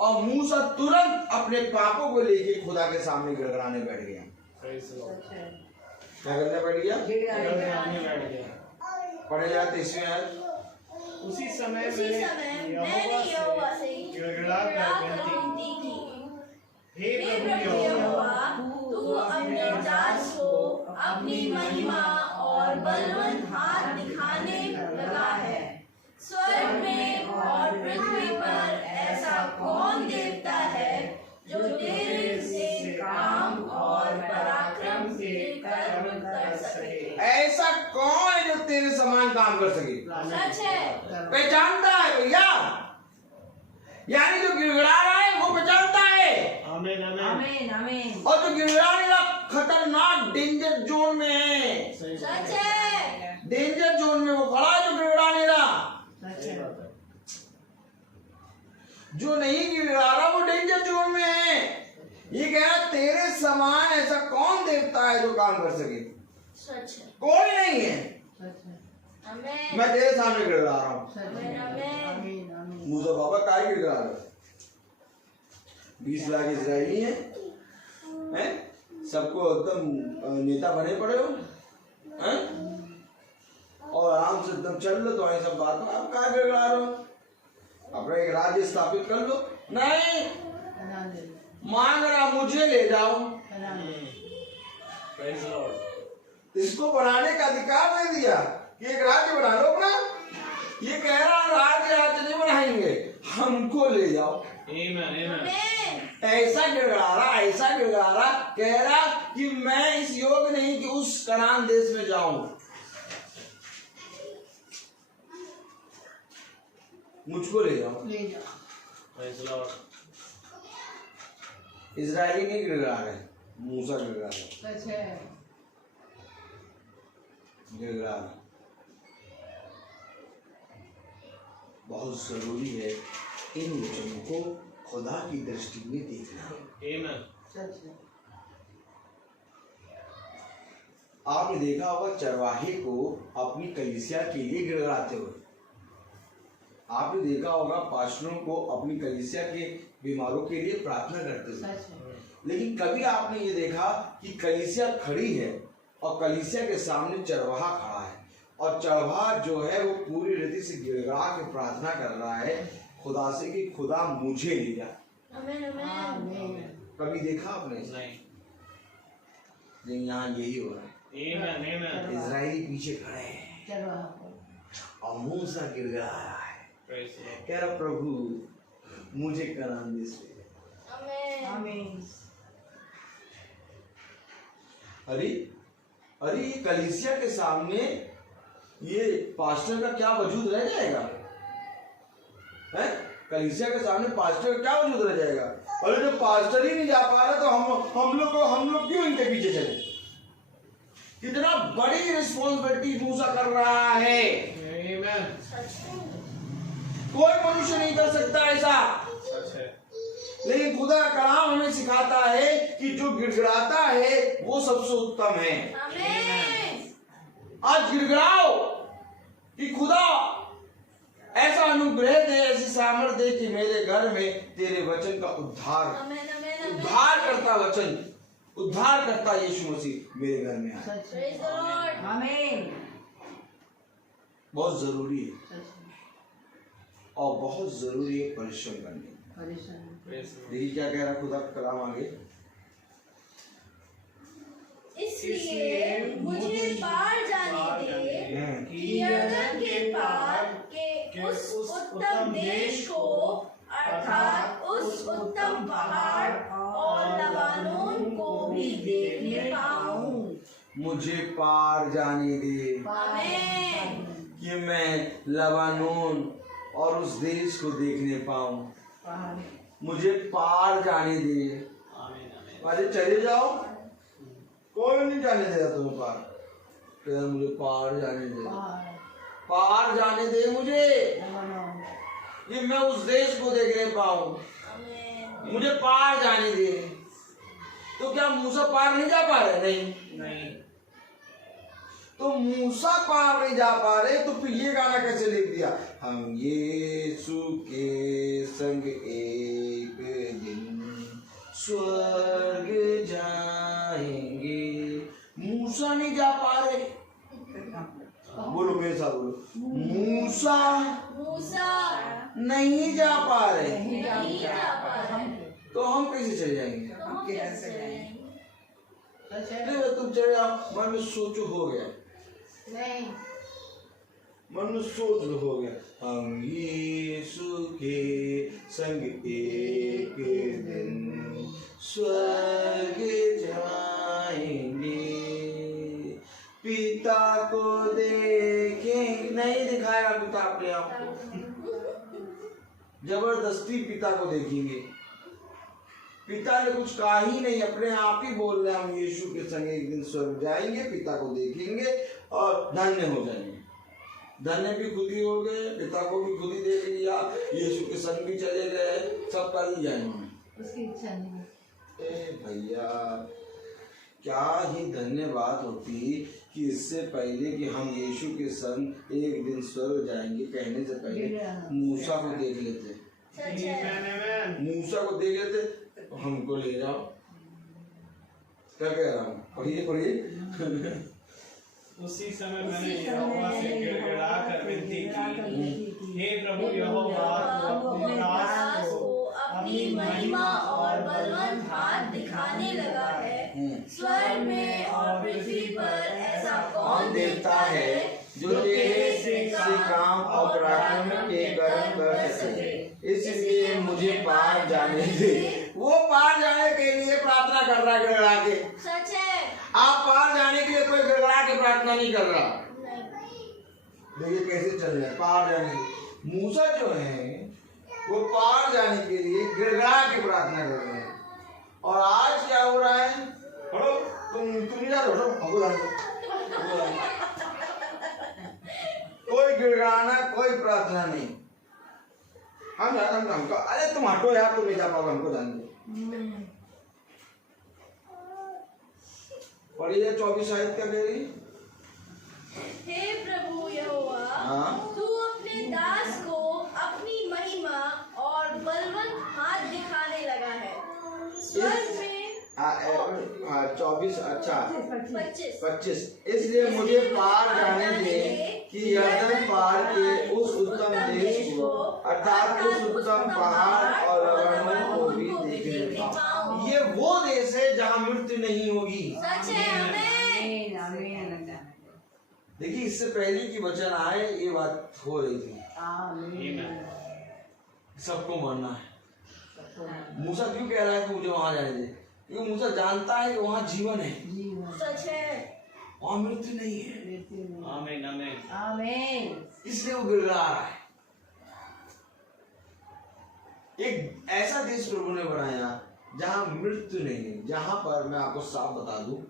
और मूसा तुरंत अपने पापों को लेके खुदा के सामने गिड़गिड़ाने बैठ गया। क्या करने बैठ गया? पढ़े जाते इसमें आयत। उसी समय मैंने यहोवा से गिड़गिड़ा कर विनती की, हे हे प्रभु प्रभु यहोवा, यहोवा, तू अपने दास को अपनी महिमा और बलवंत हाथ दिखाने लगा है। स्वर्ग में और पृथ्वी पर ऐसा कौन देवता है जो तेरे से काम और पराक्रम से कर्म कर सके? ऐसा कौन है जो तेरे समान काम कर सके? सच है। पहचानता है भैया, यानी जो गिड़गिड़ा रहा है वो पहचानता है। आमीन आमीन आमीन आमीन। और जो गिड़गिड़ाने का खतरनाक डेंजर जोन में है, सच है। डेंजर जोन में वो खड़ा है जो गिड़गिड़ाने रहा। जो नहीं गिड़गिड़ा रहा वो डेंजर जोन में है। ये कह रहा तेरे समान ऐसा कौन देवता है जो काम कर सके? सच है। कोई नहीं है। आमीन। मैं तेरे सामने गिड़गिड़ा रहा हूँ। आमीन। मूसा बाबा काय गिड़गिड़ा रहा है? 20 लाख इजरायली हैं? सबको एकदम नेता बने पड़े हो हैं? और आराम से एकदम चल लो, तो सब बात में आप काय गिड़गिड़ा रहे हो? अपना एक राज्य स्थापित कर लो। नहीं, मांग रहा मुझे ले जाओ। इसको बनाने का अधिकार नहीं दिया कि एक राज्य बना लो अपना। ये कह रहा राज्य नहीं बनाएंगे, हमको ले जाओ। ऐसा गिड़गिड़ा रहा, कह रहा कि मैं इस योग्य नहीं कि उस कनान देश में जाऊं, मुझको ले जाओ। इजरायली नहीं गिड़गिड़ा रहे, मूसा गिड़गिड़ा रहा। गिड़गिड़ा रहा। बहुत जरूरी है इन वचनों को खुदा की दृष्टि में देखना। आपने देखा होगा चरवाहे को अपनी कलीसिया के लिए गिड़गिड़ाते हुए। आपने देखा होगा पास्टरों को अपनी कलीसिया के बीमारों के लिए प्रार्थना करते हुए। लेकिन कभी आपने ये देखा कि कलीसिया खड़ी है और कलीसिया के सामने चरवाहा खड़ा है, और चरवाहा जो है वो पूरी रीति से गिड़गिड़ा के प्रार्थना कर रहा है खुदा से कि खुदा मुझे ले जा। कभी देखा आपने? नहीं। यहाँ यही हो रहा है। इजरायली पीछे खड़े हैं और मूसा गिड़गिड़ा रहा है, कह रहा प्रभु मुझे कनान देश ले जा। अरे ये कलीसिया के सामने ये पास्टर का क्या वजूद रह जाएगा? है? कलीसिया के सामने पास्टर का क्या वजूद रह जाएगा? अरे जो पास्टर ही नहीं जा पा रहा तो हम लोग क्यों इनके पीछे चले? कितना बड़ी रिस्पॉन्सिबिलिटी मूसा कर रहा है। कोई मनुष्य नहीं कर सकता ऐसा। लेकिन खुदा का कलाम हमें सिखाता है कि जो गिड़गिड़ाता है वो सबसे उत्तम है। आज गिड़गिड़ाओ कि खुदा ऐसा अनुग्रह दे, ऐसी सामर्थ दे कि मेरे घर में तेरे वचन का उद्धार करता वचन, उद्धार करता यीशु मसीह मेरे घर में आए। बहुत जरूरी है और बहुत जरूरी है परिश्रम करने। देखिए क्या कह रहा खुदा का कलाम आगे, इसलिए मुझे पार जाने दे कि यरदन के पार के उस उत्तम देश को, अर्थात उस उत्तम पहाड़ और लबानोन को भी देखने पाऊं। मुझे पार जाने दे आमीन। कि मैं लबानोन और उस देश को देखने पाऊं। मुझे पार जाने दे। अरे चले जाओ, कोई नहीं जाने देगा तुम्हें पार। फिर मुझे पार जाने दे, पार जाने दे मुझे, कि मैं उस देश को देखने पाऊं। आमीन। मुझे पार जाने दे। तो क्या मूसा पार नहीं जा पा रहे? नहीं। तो मूसा पार नहीं जा पा रहे, तो फिर ये गाना कैसे लिख दिया? हम यीशु के संग एक दिन स्वर्ग जाएंगे। मूसा नहीं जा पा रहे, बोलो मेरे साथ बोलो, मूसा नहीं जा पा रहे, नहीं जा पा रहे, तो हम कैसे चले जाएंगे? तो हम कैसे जाएंगे? देखो तुम चले जाओ, मन में सोचो, हो गया, नहीं मन में सोच लो, हो गया। हम यीशु के संग एक दिन स्वर्ग जाएंगे, पिता को देखेंगे। नहीं दिखाएगा पिता अपने आप को, जबरदस्ती पिता को देखेंगे। पिता ने कुछ कहा ही नहीं, अपने आप ही बोल रहे हैं हम यीशु के संग एक दिन स्वर्ग जाएंगे, पिता को देखेंगे और धन्य हो जाएंगे। धन्य भी खुद ही हो गए, पिता को भी खुद ही देख लिया, यीशु के संग भी चले गए, सब कर ही जाएंगे। उसकी इच्छा नहीं। ए भैया, क्या ही धन्य बात होती कि इससे पहले कि हम यीशु के संग एक दिन स्वर्ग जाएंगे कहने से पहले मूसा को देख लेते, सच है। मूसा को देख लेते, हमको ले जाओ। क्या कह रहा हूँ? पढ़िए उसी समय मैंने यहोवा से गिड़गिड़ा कर विनती की, हे प्रभु यहोवा, तू अपने दास को अपनी महिमा और बलवंत हाथ दिखाने लगा है। स्वर्ग में और पृथ्वी पर ऐसा कौन देवता है जो तेरे से काम और पराक्रम के कर्म कर सके? इसलिए मुझे पार जाने दे। वो पार जाने के लिए प्रार्थना कर रहा है गिड़गिड़ा के। सच है। आप पार जाने के लिए कोई गिड़गिड़ा के प्रार्थना नहीं कर रहा। नहीं। देखिए कैसे चल रहा है पार जाने के। मूसा जो है वो पार जाने के लिए गिड़गिड़ा के प्रार्थना कर रहे हैं। और आज क्या हो रहा है? हटो, तुम नहीं जा रहे हो, हमको जाने दो। कोई गिड़गिड़ाना, कोई प्रार्थना नहीं। हमको अरे तुम हटो यार, तुम नहीं जा पाओगे, हमको जाने दो। पढ़िए 24 आयत क्या कह रही? हे प्रभु यहोवा, हाँ? तू अपने दास को अपनी महिमा और बलवंत हाथ दिखाने लगा है। स्वर्ग में 24 अच्छा 25। इसलिए मुझे पार जाने दे कि यरदन पार के उस उत्तम देश को, अर्थात उस उत्तम पहाड़ और लबानोन को भी देखने पाऊं। ये वो देश है जहाँ मृत्यु नहीं होगी। सच है। आमीन। देखिए इससे पहले की वचन आए ये बात हो रही थी, सबको मरना है। मूसा क्यों कह रहा है कि मुझे वहां जाने दे? क्योंकि मूसा जानता है कि वहां जीवन है, सच है। वहां मृत्यु नहीं है। आमीन आमीन आमीन। इसलिए वो गिड़गिड़ा रहा है। एक ऐसा देश प्रभु ने बनाया जहां मृत्यु नहीं है, जहां पर मैं आपको साफ बता दूं,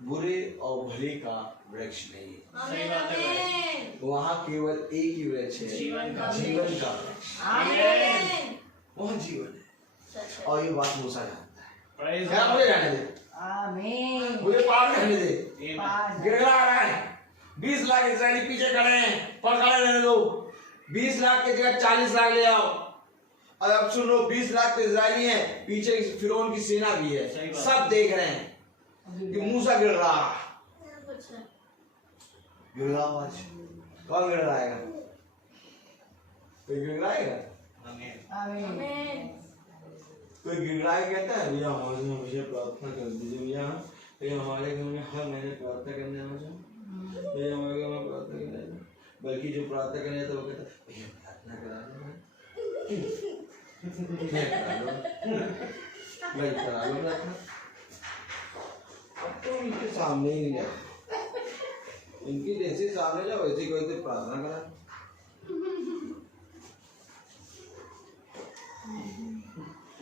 बुरे और भले का वृक्ष नहीं है। आमीन आमीन। वहां केवल एक ही वृक्ष है, जीवन का वृक्ष। आमीन। वहां जीवन है। सच है। और ये बात मूसा जानता है। Praise क्या God. मुझे जाने दे, आमीन। मुझे पार करने दे। Amen. गिड़गिड़ा रहा है। 20 लाख इस्राएली पीछे खड़े हैं, पर खड़े रहने दो। 20 लाख की जगह 40 लाख ले आओ। और अब सुनो, 20 लाख तो इस्राएली हैं, पीछे फिरौन की सेना भी है, सही बात। सब देख रहे हैं कि मूसा गिड़ रहा है। सच है। गिड़गिड़ाओ आज। कौन गिड़गिड़ाएगा? कोई गिड़गिड़ाएगा? Amen. आमीन। आमीन। कोई गिड़गिड़ाए कहता है भैया मुझे प्रार्थना कर दीजिए भैया, ये हमारे घर में हर महीने प्रार्थना करने आना चाहिए। ये हमारे घर में प्रार्थना करने आना, बल्कि जो प्रार्थना करने आता है वो कहता है भैया प्रार्थना करा लो भाई, करा लो प्रार्थना। अब तो इनके सामने ही नहीं जाते, इनकी जैसे सामने जाओ वैसे कोई तो प्रार्थना करा।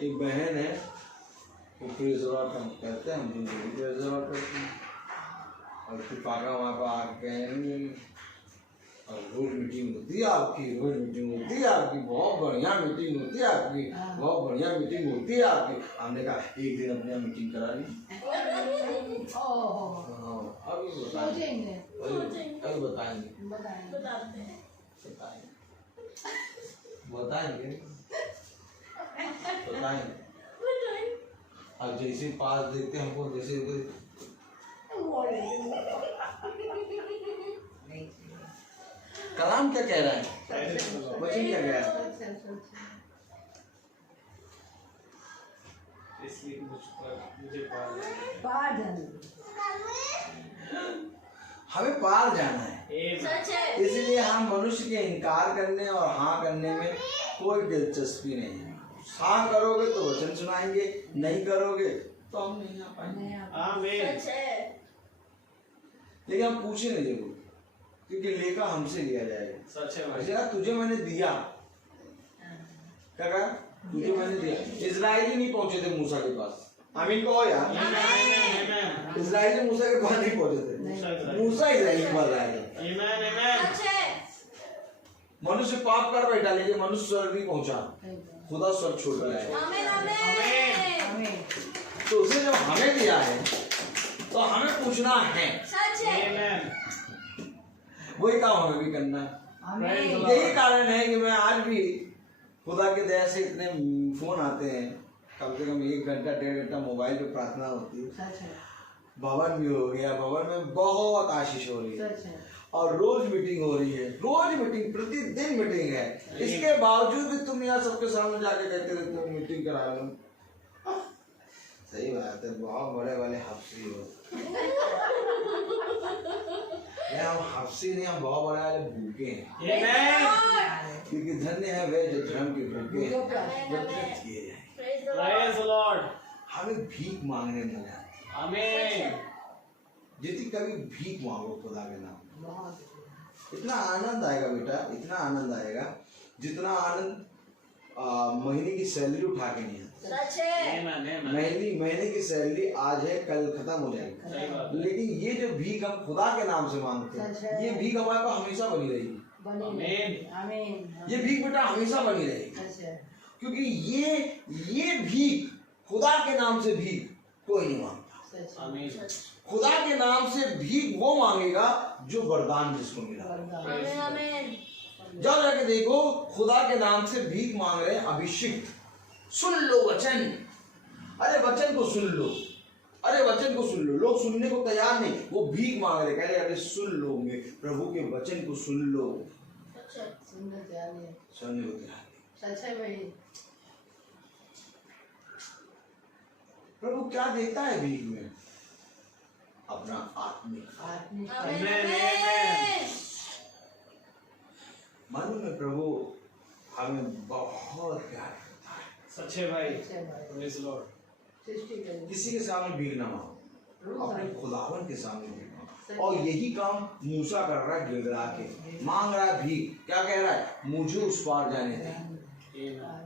एक बहन है, वो प्रेज़ लॉर्ड का कहते हैं, हम जिंदगी प्रेज़ लॉर्ड करते हैं, और फिर पाका वहाँ पर आके और रोज मीटिंग होती है आपकी, रोज मीटिंग होती है आपकी, बहुत बढ़िया मीटिंग होती है आपकी, बहुत बढ़िया मीटिंग होती है आपकी। हमने कहा एक दिन अपने यहाँ मीटिंग करा ली। अभी बताएंगे, अभी बताएंगे, बताएंगे, बताएंगे। अब जैसे पास देखते हैं हमको, जैसे कलाम क्या कह रहा है, वचन क्या कह रहा है? इसलिए मुझे पार जाना, हमें पार जाना है, सच है। इसलिए हम मनुष्य के इनकार करने और हाँ करने में कोई दिलचस्पी नहीं है। हाँ करोगे तो वचन सुनाएंगे, नहीं करोगे तो हम नहीं आ पाएंगे। आमीन। सच है। लेकिन हम पूछे नहीं जरूर, क्योंकि लेखा हमसे लिया जाएगा। सच है भाई। अच्छा तुझे मैंने दिया, क्या कहा? तुझे मैंने दिया। इजराइली नहीं पहुंचे थे मूसा के पास, आमीन कहो यार। इजराइली मूसा के पास नहीं पहुंचे थे, मूसा इजराइल के पास आया था। सच है। मनुष्य पाप कर बैठा, लेकिन मनुष्य स्वर्ग नहीं पहुंचा, खुदा स्वर्ग छोड़ के आया। आमीन आमीन। तो उसने जब हमें दिया है तो हमें पूछना है, सच है। वही काम हमें भी करना है। यही कारण है कि मैं आज भी खुदा के दया से इतने फोन आते हैं, कम से कम 1 घंटा 1.5 घंटा मोबाइल पे प्रार्थना होती है। भवन भी हो गया, भवन में बहुत आशीष हो रही है, और रोज मीटिंग हो रही है, रोज मीटिंग, प्रतिदिन मीटिंग है। इसके बावजूद भी तुम यहाँ सबके सामने जाके कहते रहते हो मीटिंग करा लो। सही बात है, बहुत बड़े वाले हफ्सी हो। हम हफ्सी नहीं, हम बहुत बड़े वाले भूखे हैं, क्योंकि धन्य है वे जो धर्म के भूखे हैं, हमें भीख मांगने में आती। आमीन। जितनी कभी भीख मांगो खुदा के नाम, इतना आनंद आएगा बेटा, इतना आनंद आएगा जितना आनंद महीने की सैलरी उठा के नहीं आता। सच है। महीने की सैलरी आज है, कल खत्म हो जाएगी, लेकिन ये जो भीख हम खुदा के नाम से मांगते हैं, ये भीख हमारे पास हमेशा बनी रहेगी। ये भीख बेटा हमेशा बनी रहेगी, क्योंकि ये भीख, खुदा के नाम से भीख कोई नहीं मांगता। खुदा के नाम से भीख वो मांगेगा जो वरदान जिसको मिला। आमीन आमीन। जाओ जाके देखो, खुदा के नाम से भीख मांग रहे हैं अभिषिक्त। सुन लो वचन, अरे वचन को सुन लो, अरे वचन को सुन लो। लोग सुनने को तैयार नहीं, वो भीख मांग रहे, कह रहे अरे सुन लोगे, प्रभु के वचन को सुन लो। सुनने को तैयार नहीं। प्रभु क्या देता है भीख में? अपना आत्मिक। मालूम है प्रभु हमें बहुत प्यार करता है। सच है भाई। Praise Lord. किसी के सामने भीख ना मांगो, अपने खुदावन के सामने भीख मांगो। और यही काम मूसा कर रहा है, गिलगला के मांग रहा है भीख। क्या कह रहा है? मुझे उस पार जाने दे।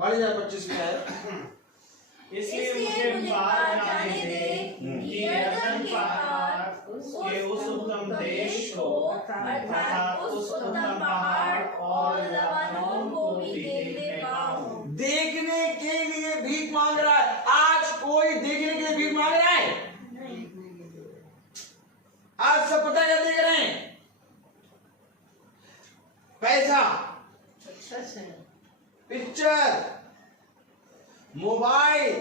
25 में है, इसलिए मुझे पार जाने दे कि यरदन के पार के उस उत्तम देश को, अर्थात उस उत्तम पहाड़ और लबानोन को भी देखने पाऊं। देखने के लिए भीख मांग रहा है। आज कोई देखने के लिए भीख मांग रहा है? आज सब पता क्या देख रहे हैं? पैसा, पिक्चर, मोबाइल,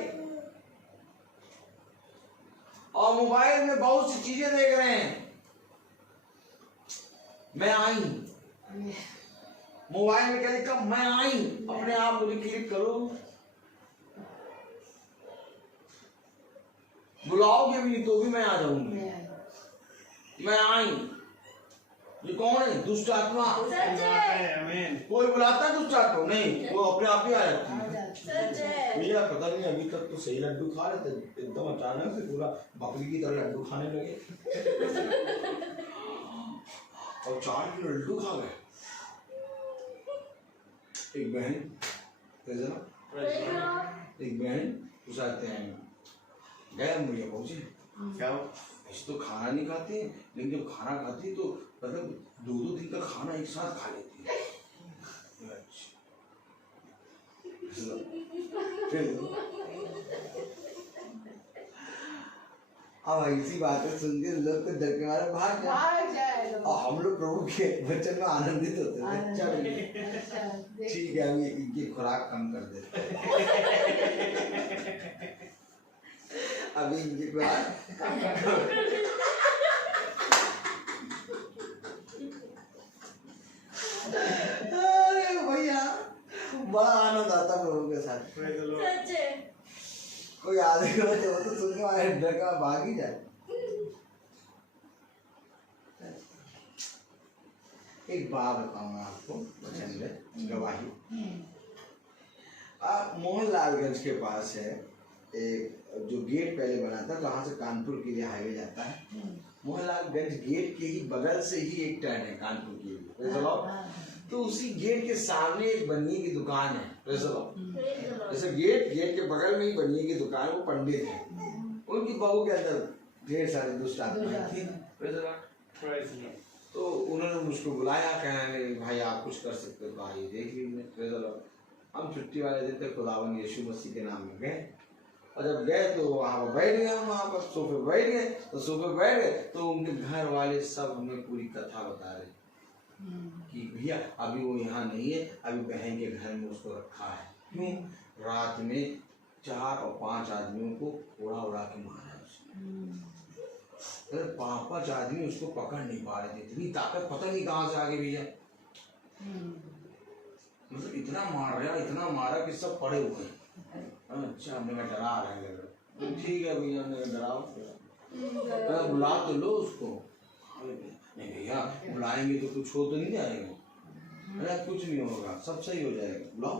और मोबाइल में बहुत सी चीजें देख रहे हैं। मैं आई, मोबाइल में क्या लिखा? मैं आई, अपने आप मुझे क्लिक करो। बुलाओगे भी तो भी मैं आ जाऊंगी, मैं आई। ये कौन है? दुष्ट आत्मा। सच है। आमीन। कोई बुलाता है दुष्ट आत्मा? नहीं, वो अपने आप ही आ जाती है। सच है। भैया पता नहीं, अभी तक तो सही लड्डू खा रहे थे, एकदम अचानक से पूरा बकरी की तरह लड्डू खाने लगे और 4 किलो लड्डू खा गए। एक बहन एक बहन पूछाते हैं, गए मुझे पहुंचे, क्या ऐसे तो खाना नहीं खाते, लेकिन जब खाना खाती तो मतलब 2-2 दिन का खाना एक साथ खा लेती है। अब ऐसी बातें सुन के लोग तो डर के मारे भाग जाए और हम लोग प्रभु के वचन में आनंदित होते हैं। चलो ठीक है, अभी इनकी खुराक कम कर देते हैं। अभी इनकी खुराक अरे भैया बड़ा आनंद आता प्रभु के साथ। सच है। कोई आदमी हो तो वो तो सुन के हमारे डर का भाग ही जाए। एक बात बताऊंगा आपको वचन में गवाही। मोहनलालगंज के पास है एक जो गेट पहले बना था, जहाँ से कानपुर के लिए हाईवे जाता है। मोहनलालगंज गेट के ही बगल से ही एक टर्न है कानपुर के लिए। तो उसी गेट के सामने एक बनिए की दुकान है। जैसे गेट के बगल में ही बनिए की दुकान, वो पंडित है, उनकी बहू के अंदर ढेर सारे दुष्ट आत्माएं थी। तो उन्होंने मुझको बुलाया, कहने भाई आप कुछ कर सकते हो तो आइए देख लीजिए। हम छुट्टी वाले दिन तक खुदावन यीशु मसीह के नाम में गए, और जब गए तो वहाँ पर बैठ गए, हम वहाँ पर सोफे बैठ गए। तो सोफे बैठ गए तो उनके घर वाले सब हमें पूरी कथा बता रहे कि भैया अभी वो यहाँ नहीं है, अभी बहन के घर में उसको रखा है। क्यों? रात में 4 और 5 आदमियों को उड़ा के मारा उसने। 5 आदमी उसको पकड़ नहीं पा रहे थे, इतनी ताकत पता नहीं कहाँ से आ गई भैया। मतलब इतना मारा कि सब पड़े हुए हैं। अच्छा, हमने कहा डरा रहे हैं। ठीक है भैया, हमने डराओ, बुला तो लो उसको। नहीं भैया बुलाएंगे तो कुछ हो तो नहीं जाएगा। अरे कुछ नहीं होगा, सब सही हो जाएगा, बुलाओ।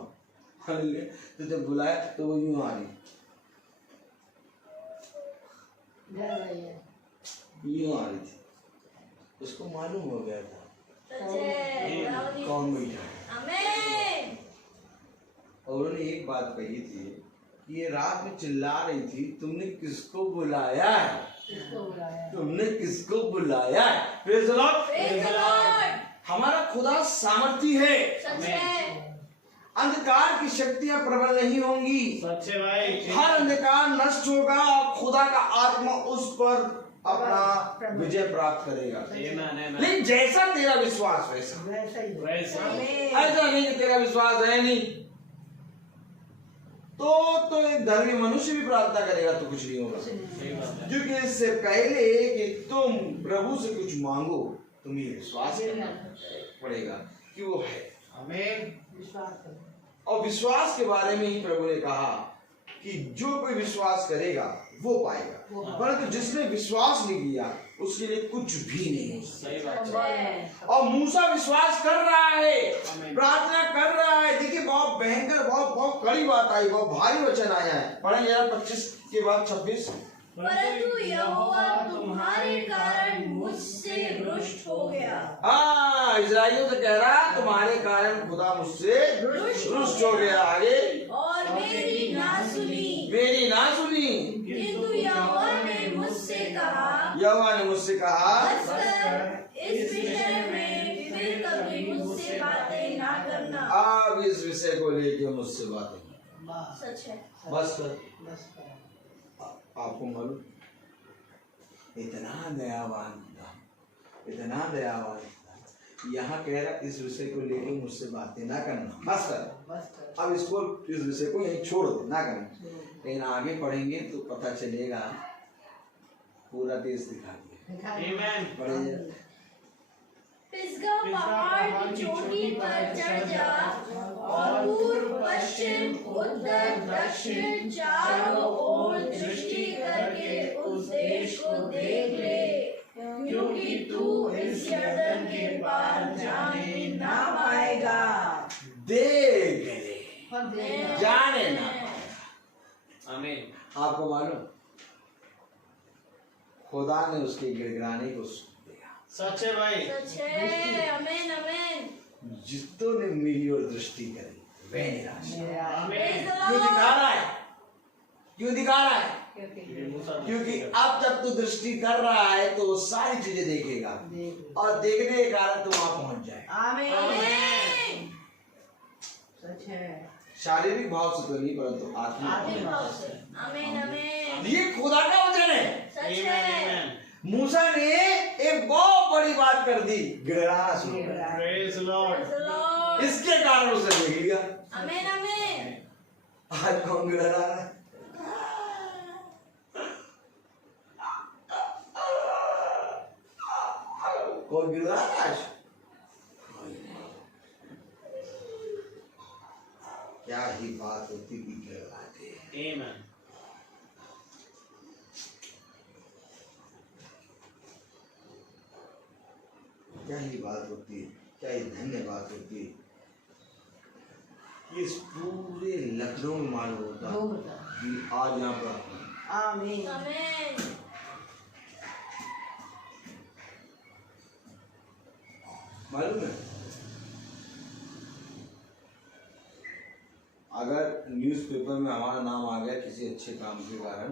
तो जब बुलाया तो वो यूं आ रही थी, उसको मालूम हो गया था कौन बैठा है। और उन्होंने एक बात कही थी कि ये रात में चिल्ला रही थी, तुमने किसको बुलाया है? तुमने किसको बुलाया है? Praise the Lord. हमारा खुदा सामर्थी है। अंधकार की शक्तियां प्रबल नहीं होंगी। सच्चे भाई। हर अंधकार नष्ट होगा, खुदा का आत्मा उस पर अपना विजय प्राप्त करेगा। लेकिन जैसा तेरा विश्वास वैसा। ऐसा नहीं कि तेरा विश्वास है नहीं तो एक धर्मी मनुष्य भी प्रार्थना करेगा तो कुछ नहीं होगा। क्योंकि इससे पहले कि तुम प्रभु से कुछ मांगो, तुम्हें विश्वास करना पड़ेगा कि वो है। आमीन। और विश्वास के बारे में ही प्रभु ने कहा कि जो कोई विश्वास करेगा वो पाएगा, परंतु जिसने विश्वास नहीं किया उसके लिए कुछ भी नहीं। सही बात है। और मूसा विश्वास कर रहा है, प्रार्थना कर रहा है। देखिए बहुत भयंकर, बहुत कड़ी बात आई, बहुत भारी वचन आया है। पढ़ेंगे 25 के बाद 26। परंतु यहोवा तुम्हारे कारण मुझसे रुष्ट हो गया। हाँ, इस्राएलियों से कह रहा तुम्हारे कारण खुदा मुझसे रुष्ट हो गया। आगे, और मेरी ना सुनी। किंतु यहोवा ने मुझसे कहा इस विषय में फिर कभी मुझसे बातें ना करना। अब इस विषय को लेके मुझसे बातें। सच है। बस आपको मालूम, इतना दयावान यहाँ कह रहा इस विषय को लेके मुझसे बातें ना करना, बस कर। अब इस विषय को यहीं छोड़ दो, ना करना। लेकिन आगे पढ़ेंगे तो पता चलेगा, पूरा देश दिखा दिया। पिसगा पहाड़ की चोटी पर चढ़ जा और पूर्व पश्चिम उत्तर दक्षिण चारों ओर दृष्टि करके को देख ले, क्योंकि तू इस यर्दन के पार जाने ना पाएगा। देख ले, जाने ना। आमीन। आपको मालूम, खुदा ने उसके गिड़गिड़ाने को सुन लिया। सच है भाई। सच है। आमीन आमीन। जितों ने मेरी ओर दृष्टि करी वे निराश। Praise the क्यों दिखा Lord। रहा है? क्यों दिखा रहा है? क्योंकि अब जब तू दृष्टि कर रहा है तो वो सारी चीजें देखेगा और देखने के कारण तू वहां पहुंच जाए। आमीन। सच है। शारीरिक भाव से तो नहीं, परंतु आत्मिक भाव से। आमीन आमीन। ये खुदा का वचन है। सच है। मूसा ने एक बहुत बड़ी बात कर दी, गिड़गिड़ाना शुरू कर दिया। Praise the Lord। Praise the Lord। इसके कारण उसे देख लिया। आमीन आमीन। आज कौन गिड़गिड़ा रहा है? कौन गिड़गिड़ा रहा है आज? क्या ही बात होती कि गिड़गिड़ाते हैं। Amen। क्या ही बात होती है, क्या ही धन्यवाद होती है। इस पूरे लखनऊ में मालूम होता कि आज यहाँ पर आमीन। आमीन। मालूम है, अगर न्यूज़पेपर में हमारा नाम आ गया किसी अच्छे काम के कारण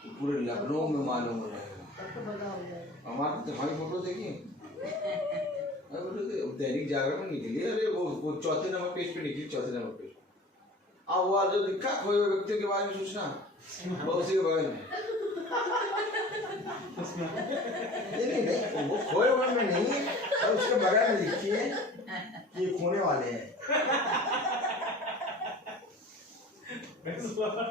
तो पूरे लखनऊ में मालूम हो जाएगा। हमारी फोटो देखिए, दैनिक जागरण में निकली, अरे वो चौथे नंबर पेज पे निकली, चौथे नंबर पेज। अब वो जो लिखा खोए हुए व्यक्तियों के बारे में सोचना, वो उसी के बगल में। नहीं, वो खोए हुए में नहीं है, और उसके बगल में लिखी है कि ये खोने वाले हैं। Praise the Lord।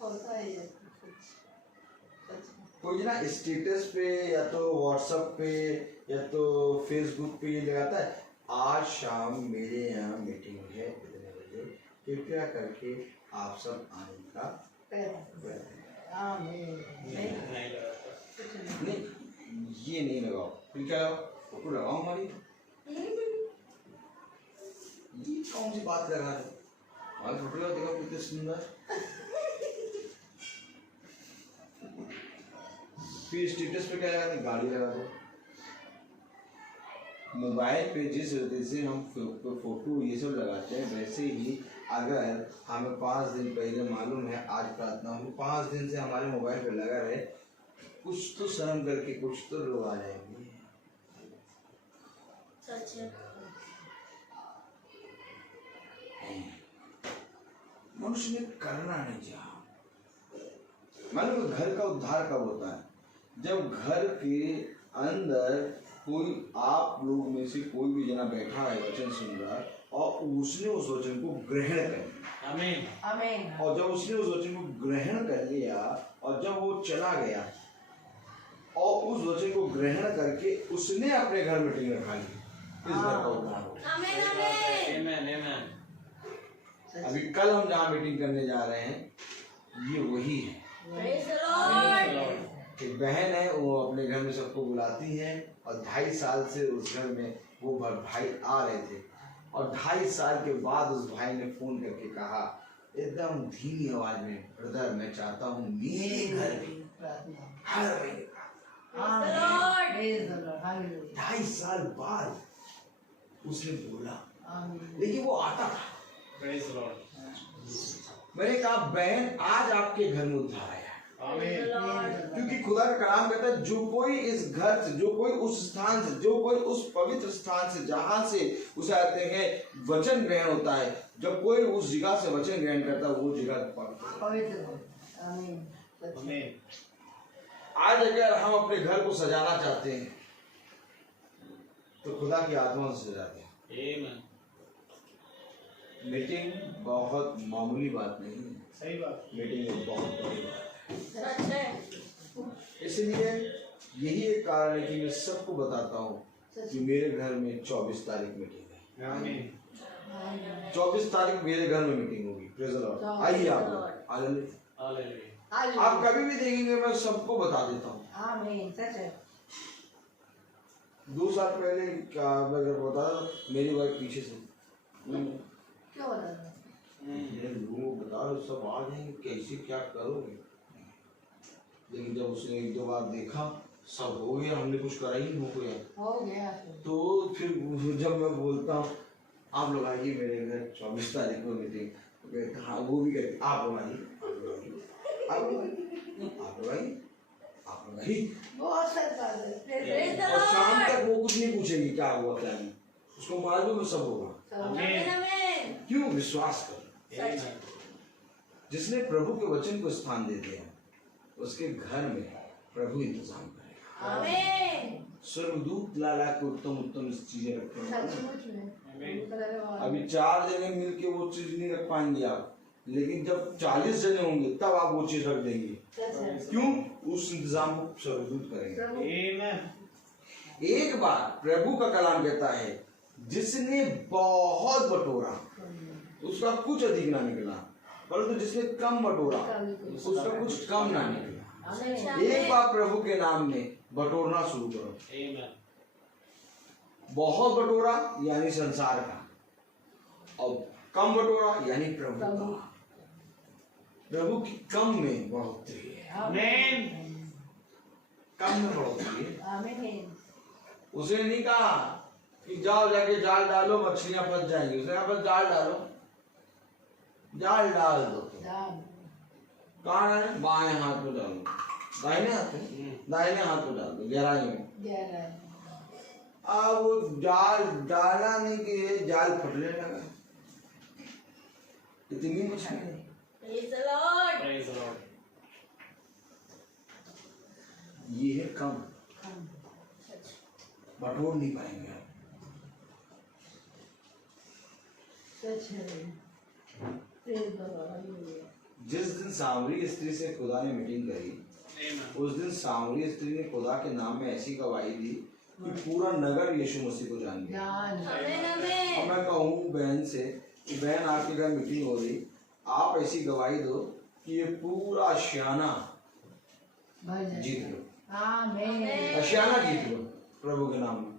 होता है ये। कोई ना स्टेटस पे या तो व्हाट्सएप पे या तो फेसबुक पे ये लगाता है, आज शाम मेरे यहाँ मीटिंग है इतने बजे, कृपया करके आप सब आने का आमीन। नहीं, ये नहीं लगाओ। फिर क्या लगाओ? फोटो लगाओ हमारी। ये कौन सी बात लगा रहे? हमारी फोटो लगाओ, देखो कितने सुंदर। फिर स्टेटस पे क्या लगा? गाड़ी लगा दो। मोबाइल पे जिस जैसे हम फोटो ये सब लगाते हैं, वैसे ही अगर हमें 5 दिन पहले मालूम है आज प्रार्थना होगी, 5 दिन से हमारे मोबाइल पे लगा रहे, कुछ तो शर्म करके कुछ तो लोग आ जाएंगे। सच है। मनुष्य ने करना नहीं चाहा। मालूम है घर का उद्धार कब होता है? जब घर के अंदर कोई आप लोग में से कोई भी जना बैठा है, वचन सुन रहा है, और उसने उस वचन को ग्रहण कर लिया। आमीन। आमीन। और जब उसने उस वचन को ग्रहण कर लिया और जब वो चला गया और उस वचन को ग्रहण करके उसने अपने घर मीटिंग रखा ली, इस घर का उद्धार हो। आमीन आमीन। Amen। Amen। अभी कल हम जहाँ मीटिंग करने जा रहे हैं, ये वही है। Praise the Lord। एक बहन है, वो अपने घर में सबको बुलाती है, और 2.5 साल से उस घर में वो भाई आ रहे थे, और 2.5 साल के बाद उस भाई ने फोन करके कहा एकदम धीमी आवाज में, ब्रदर मैं चाहता हूँ मेरे घर में हर महीने Praise the Lord। 2.5 साल बाद उसने बोला, आमीन। लेकिन वो आता था। Praise the Lord। मैंने कहा बहन आज आपके घर में उद्धार आया। आमीन। क्योंकि खुदा का कलाम कहता है जो कोई इस घर से, जो कोई उस स्थान से, जो कोई उस पवित्र स्थान से जहां से उसे आते हैं वचन ग्रहण होता है, जब कोई उस जगह से वचन ग्रहण करता है वो जगह पवित्र। आमीन। आमीन। आज अगर हम अपने घर को सजाना चाहते हैं तो खुदा की आत्मा से सजाते हैं। Amen। मीटिंग बहुत मामूली बात नहीं है, सही बात। मीटिंग एक बहुत बड़ी बात सच है। है। इसलिए यही एक कारण है कि मैं सबको बताता हूँ कि मेरे घर में 24 तारीख मीटिंग है। आमीन। 24 तारीख मेरे घर में मीटिंग होगी। Praise the Lord. आइए आप आप कभी भी देखेंगे मैं सबको बता देता हूँ। आमीन। सच है। 2 साल पहले क्या अगर बता मेरी वाइफ पीछे से क्यों बता रहे? ये लोग बता रहे सब आ जाएंगे कैसे क्या करोगे, लेकिन जब उसने 1-2 बार देखा सब हो गया, हमने कुछ करा ही नहीं हो गया। तो फिर जब मैं बोलता हूँ आप लोग आइए मेरे घर 24 तारीख को मीटिंग, हाँ वो भी कहते आप लोग आइए बहुत सच बात है। और शाम तक वो कुछ नहीं पूछेगी क्या हुआ क्या नहीं, उसको मालूम है सब होगा। आमीन। क्यों? विश्वास कर। जिसने प्रभु के वचन को स्थान दे दिया उसके घर में प्रभु इंतजाम करेगा। आमीन। स्वर्गदूत लाला के उत्तम उत्तम चीजें रखते हैं। सचमुच में। अभी 4 जने मिलके वो चीज नहीं रख पाएंगे आप, लेकिन जब 40 जने होंगे तब आप वो चीज रख देंगे। क्यों? उस इंतजाम को स्वर्गदूत करेंगे। एक बार प्रभु का कलाम कहता है जिसने बहुत बटोरा उसका कुछ अधिक ना निकला, परंतु जिसने कम बटोरा उसका कुछ कम ना निकला। एक बार प्रभु के नाम में बटोरना शुरू करो। बहुत बटोरा यानी संसार का, और कम बटोरा यानी प्रभु का। प्रभु की कम में बढ़ोतरी है। कम में बढ़ोतरी है। उसने नहीं कहा कि जाओ जाके जाल डालो मछलियां फंस जाएंगी, उसने कहा बस जाल डालो, जाल डाल दो। कहाँ डाले? बाएं हाथ में डालो, दाहिने हाथ में, दाहिने हाथ में डाल दो गहराई में। अब वो जाल डाला नहीं कि जाल फटने लगा, इतनी मछली। Praise the Lord. ये है कम, बटोर नहीं पाएंगे आप। जिस दिन सामरी स्त्री से खुदा ने मीटिंग करी उस दिन सामरी स्त्री ने खुदा के नाम में ऐसी गवाही दी कि पूरा नगर यीशु मसीह को जान गया। अब मैं कहूँ बहन से कि बहन आपके घर मीटिंग हो रही, आप ऐसी गवाही दो कि ये पूरा आशियाना जीत लो। आशियाना जीत लो प्रभु के नाम में।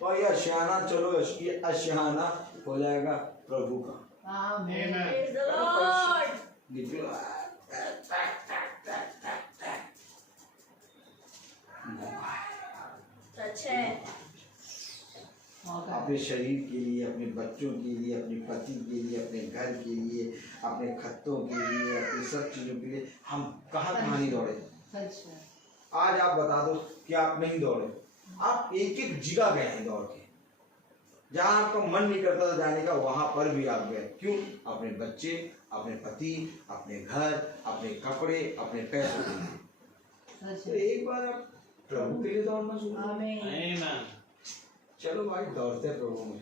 तो ये आशियाना चलो, ये आशियाना हो जाएगा प्रभु का। Praise the Lord. जीत लो। सच है। अपने शरीर के लिए, अपने बच्चों के लिए, अपने पति के लिए, अपने घर के लिए, अपने खत्तों के लिए, अपनी सब चीजों के लिए हम कहाँ नहीं दौड़े। आज आप बता दो कि आप नहीं दौड़े, आप एक एक जगह गए हैं दौड़ के, जहाँ आपका मन नहीं करता था जाने का वहां पर भी आप गए। क्यों? अपने बच्चे, अपने पति, अपने घर, अपने कपड़े, अपने पैसों के लिए। तो एक बार आप प्रभु के लिए दौड़ना शुरू करो। चलो भाई दौड़ते प्रभु में।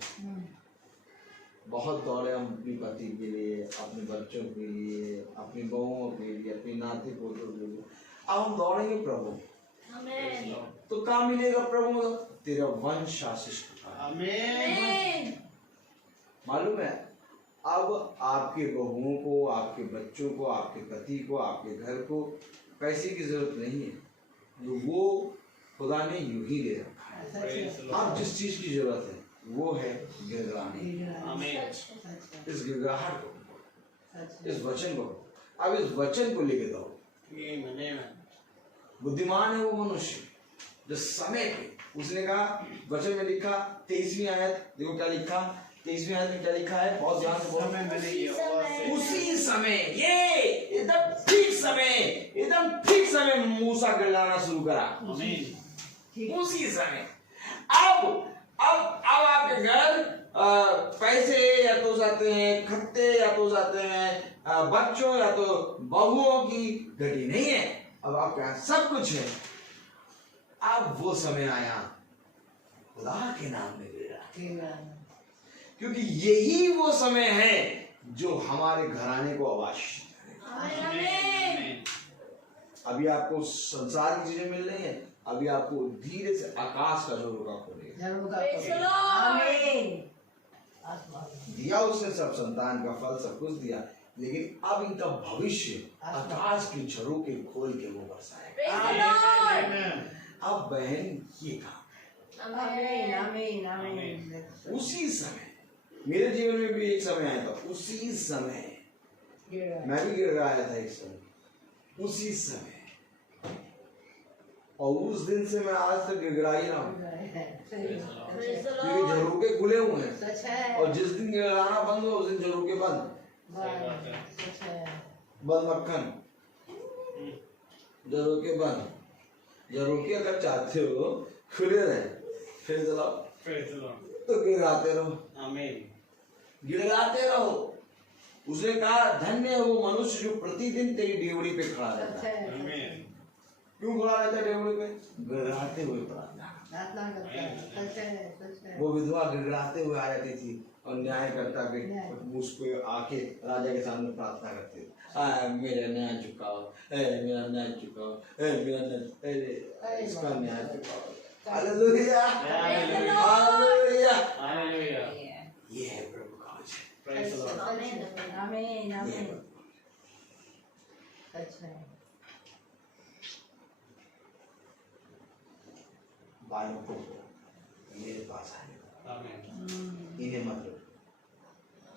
बहुत दौड़े हम अपनी पति के लिए, अपने बच्चों के लिए, अपनी बहुओं के लिए, अपनी नाती पोतों के लिए। अब हम दौड़ेंगे प्रभु, तो क्या मिलेगा प्रभु? तेरा वंश आशीष आमीन। मालूम है? अब आपके बहुओं को, आपके बच्चों को, आपके पति को, आपके घर को पैसे की जरूरत नहीं है, वो खुदा ने यूं ही दे रखा है। आप जिस चीज की जरूरत है वो है गिड़गिड़ाने। इस गिड़गिड़ाहट को, इस वचन को, अब इस वचन को लेके दो। बुद्धिमान है वो मनुष्य जो समय पे, उसने कहा वचन में लिखा 23वीं आयत, देखो क्या लिखा 23वीं आयत में क्या लिखा है, बहुत ध्यान से बोलो। उसी समय, ये एकदम ठीक समय, एकदम ठीक समय मूसा गिड़गिड़ाना शुरू करा। उसी समय। अब आपके घर पैसे या तो जाते हैं, खत्ते या तो जाते हैं, बच्चों या तो बहुओं की घटी नहीं है, अब आपके यहाँ सब कुछ है। अब वो समय आया खुदा के नाम में गिरा, क्योंकि यही वो समय है जो हमारे घराने को आवाज। अभी आपको संसार की चीजें मिल रही है, अभी आपको धीरे से आकाश का झरोका खोलेगा। दिया उसने सब संतान का फल सब कुछ दिया, लेकिन अब इनका भविष्य आकाश की झरोखे खोल के वो बरसाए। Praise the Lord. अब बहन ये काम आमीन आमीन आमीन। उसी समय मेरे जीवन में भी एक समय आया था, उसी समय मैं भी गिड़गिड़ाया था एक समय, उसी समय, और उस दिन से मैं आज तक गिड़गिड़ा ही रहा हूँ, Praise the क्योंकि Lord. झरोके खुले हुए हैं। सच है। और जिस दिन गिड़गिड़ाना बंद हो उस दिन झरोके बंद। सच है। बंद मक्खन, झरोके बंद। झरोके अगर चाहते हो खुले रहे, फिर चलाओ तो गिड़गिड़ाते रहो, गिड़गिड़ाते रहो। उसने कहा धन्य है वो मनुष्य जो प्रतिदिन तेरी डेवड़ी पे खड़ा रहता सच है। है। क्यों खड़ा रहता है डेवड़ी पे? गिड़गिड़ाते हुए प्रार्थना। प्रार्थना करता है। सच है सच है। वो विधवा गिड़गिड़ाते हुए आ जाती थी और न्याय करता के मुझको आके राजा के सामने प्रार्थना करती थी, मेरा न्याय चुकाओ, मेरा न्याय चुकाओ, मेरा न्याय, इसका न्याय चुकाओ। Hallelujah, hallelujah. ये है प्रभु का वचन। आमीन आमीन। सच है। बालों को मेरे पास आने, इन्हें मत लो,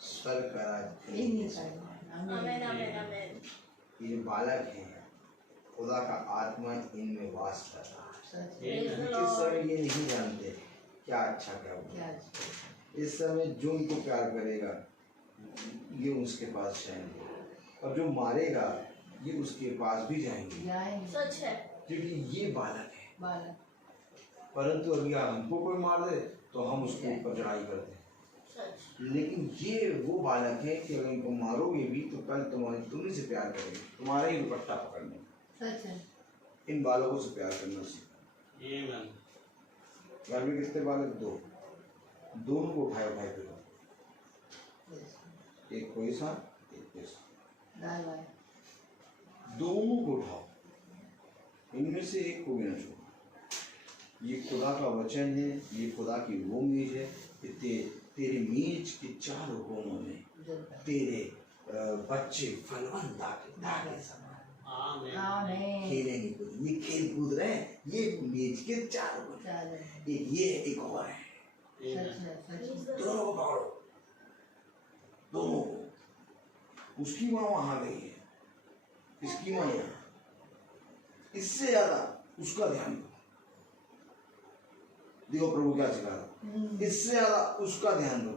स्वर्ग का राज इन्हीं का। Amen, amen, amen. ये बालक हैं, खुदा का आत्मा इनमें वास कर रहा है। सच है। Praise the इस Lord. समय ये नहीं जानते क्या अच्छा क्या बुरा। क्या इस समय जो उनको प्यार करेगा ये उसके पास जाएंगे, और जो मारेगा ये उसके पास भी जाएंगे, जाएंगे। सच है. क्योंकि ये बालक है। बालक। परंतु अगर हमको कोई मार दे तो हम उसके ऊपर चढ़ाई करते हैं, सच. लेकिन ये वो बालक है कि अगर इनको मारोगे भी तो कल तुम्हें से प्यार करेंगे, तुम्हारा ही दुपट्टा पकड़ने। सच है। इन बालकों से प्यार करना सीखो। घर में कितने बालक? दो, दोनों को उठाए उठाए फिरो, एक कोई साथ एक कोई साथ, दाई बाई। दोनों को उठाओ, इनमें से एक को भी न छोड़ो। ये खुदा का वचन है, ये खुदा की वो मेज है कि तेरे मेज के चारों कोनों में तेरे बच्चे फलवंत दागे समान आमीन। खेलेंगे कूद, ये खेल कूद रहे हैं, ये मेज के चारों कोने, चलो। एक ये एक और है। सच है सच है। दोनों को पकड़ो, दोनों को। उसकी माँ वहां गई है, इसकी माँ यहाँ, इससे ज्यादा उसका ध्यान दो। देखो प्रभु क्या सिखा रहा, इससे ज्यादा उसका ध्यान दो।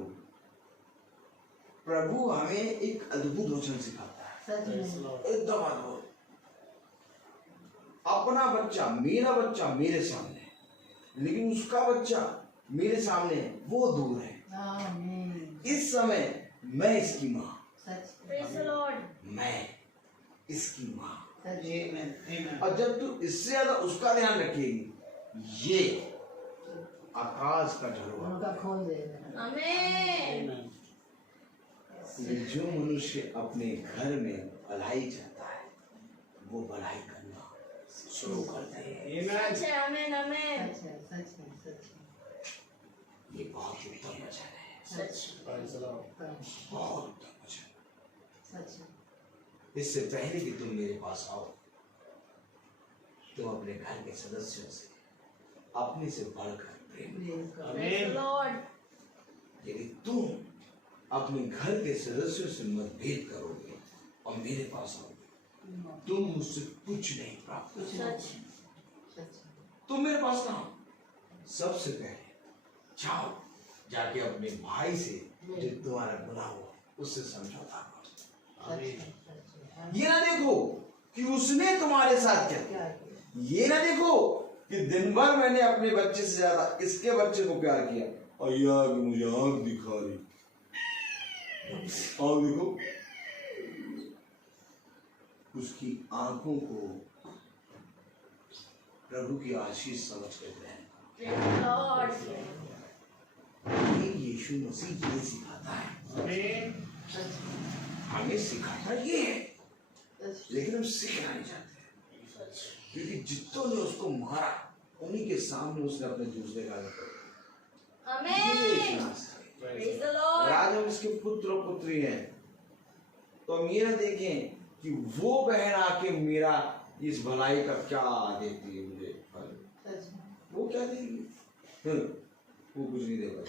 प्रभु हमें एक अद्भुत वचन सिखाता है, सच है। एकदम अद्भुत। अपना बच्चा, मेरा बच्चा मेरे सामने, लेकिन उसका बच्चा मेरे सामने वो दूर है। आमीन। इस समय मैं इसकी माँ, सच। Praise the Lord. मैं इसकी माँ। सच है। और जब तू इससे ज्यादा उसका ध्यान रखेगी, ये आकाश का झरोखा, उनका खोल देगा। Amen. जो मनुष्य अपने घर में भलाई चाहता है वो भलाई करना शुरू कर दे। सच है. Amen, amen. सच है सच है सच है। ये बहुत उत्तम वचन है, सच. बहुत उत्तम वचन। सच है। इससे पहले कि तुम मेरे पास आओ, तुम अपने घर के सदस्यों से अपने से बढ़कर प्रेम करो। Praise the Lord. यदि तुम अपने घर के सदस्यों से मतभेद करोगे और मेरे पास आओगे, तुम मुझसे कुछ नहीं प्राप्त करोगे। सच. सच है। तुम मेरे पास कहाँ? सबसे पहले जाओ, जाके अपने भाई से जो तुम्हारा गुनाह हुआ उससे समझौता करो। सच है, सच है। ये ना देखो कि उसने तुम्हारे साथ क्या किया, क्या किया? ये ना देखो कि दिन भर मैंने अपने बच्चे से ज्यादा इसके बच्चे को प्यार किया, और ये आगे मुझे आंख दिखा रही। और देखो उसकी आंखों को प्रभु की आशीष समझ कर ग्रहण करो। Praise the Lord. ये यीशु मसीह ये सिखाता है, हमें सिखाता ये है, सच लेकिन हम सीखना नहीं चाहते, क्योंकि जितनों ने उसको मारा उन्हीं के सामने उसने अपने जूस निकाले। Amen. Praise the Lord. आज हम उसके पुत्र और पुत्री हैं, तो हम ये ना देखें कि वो बहन आके मेरा इस भलाई का क्या देती है मुझे फल, वो क्या देगी? वो कुछ नहीं देगा,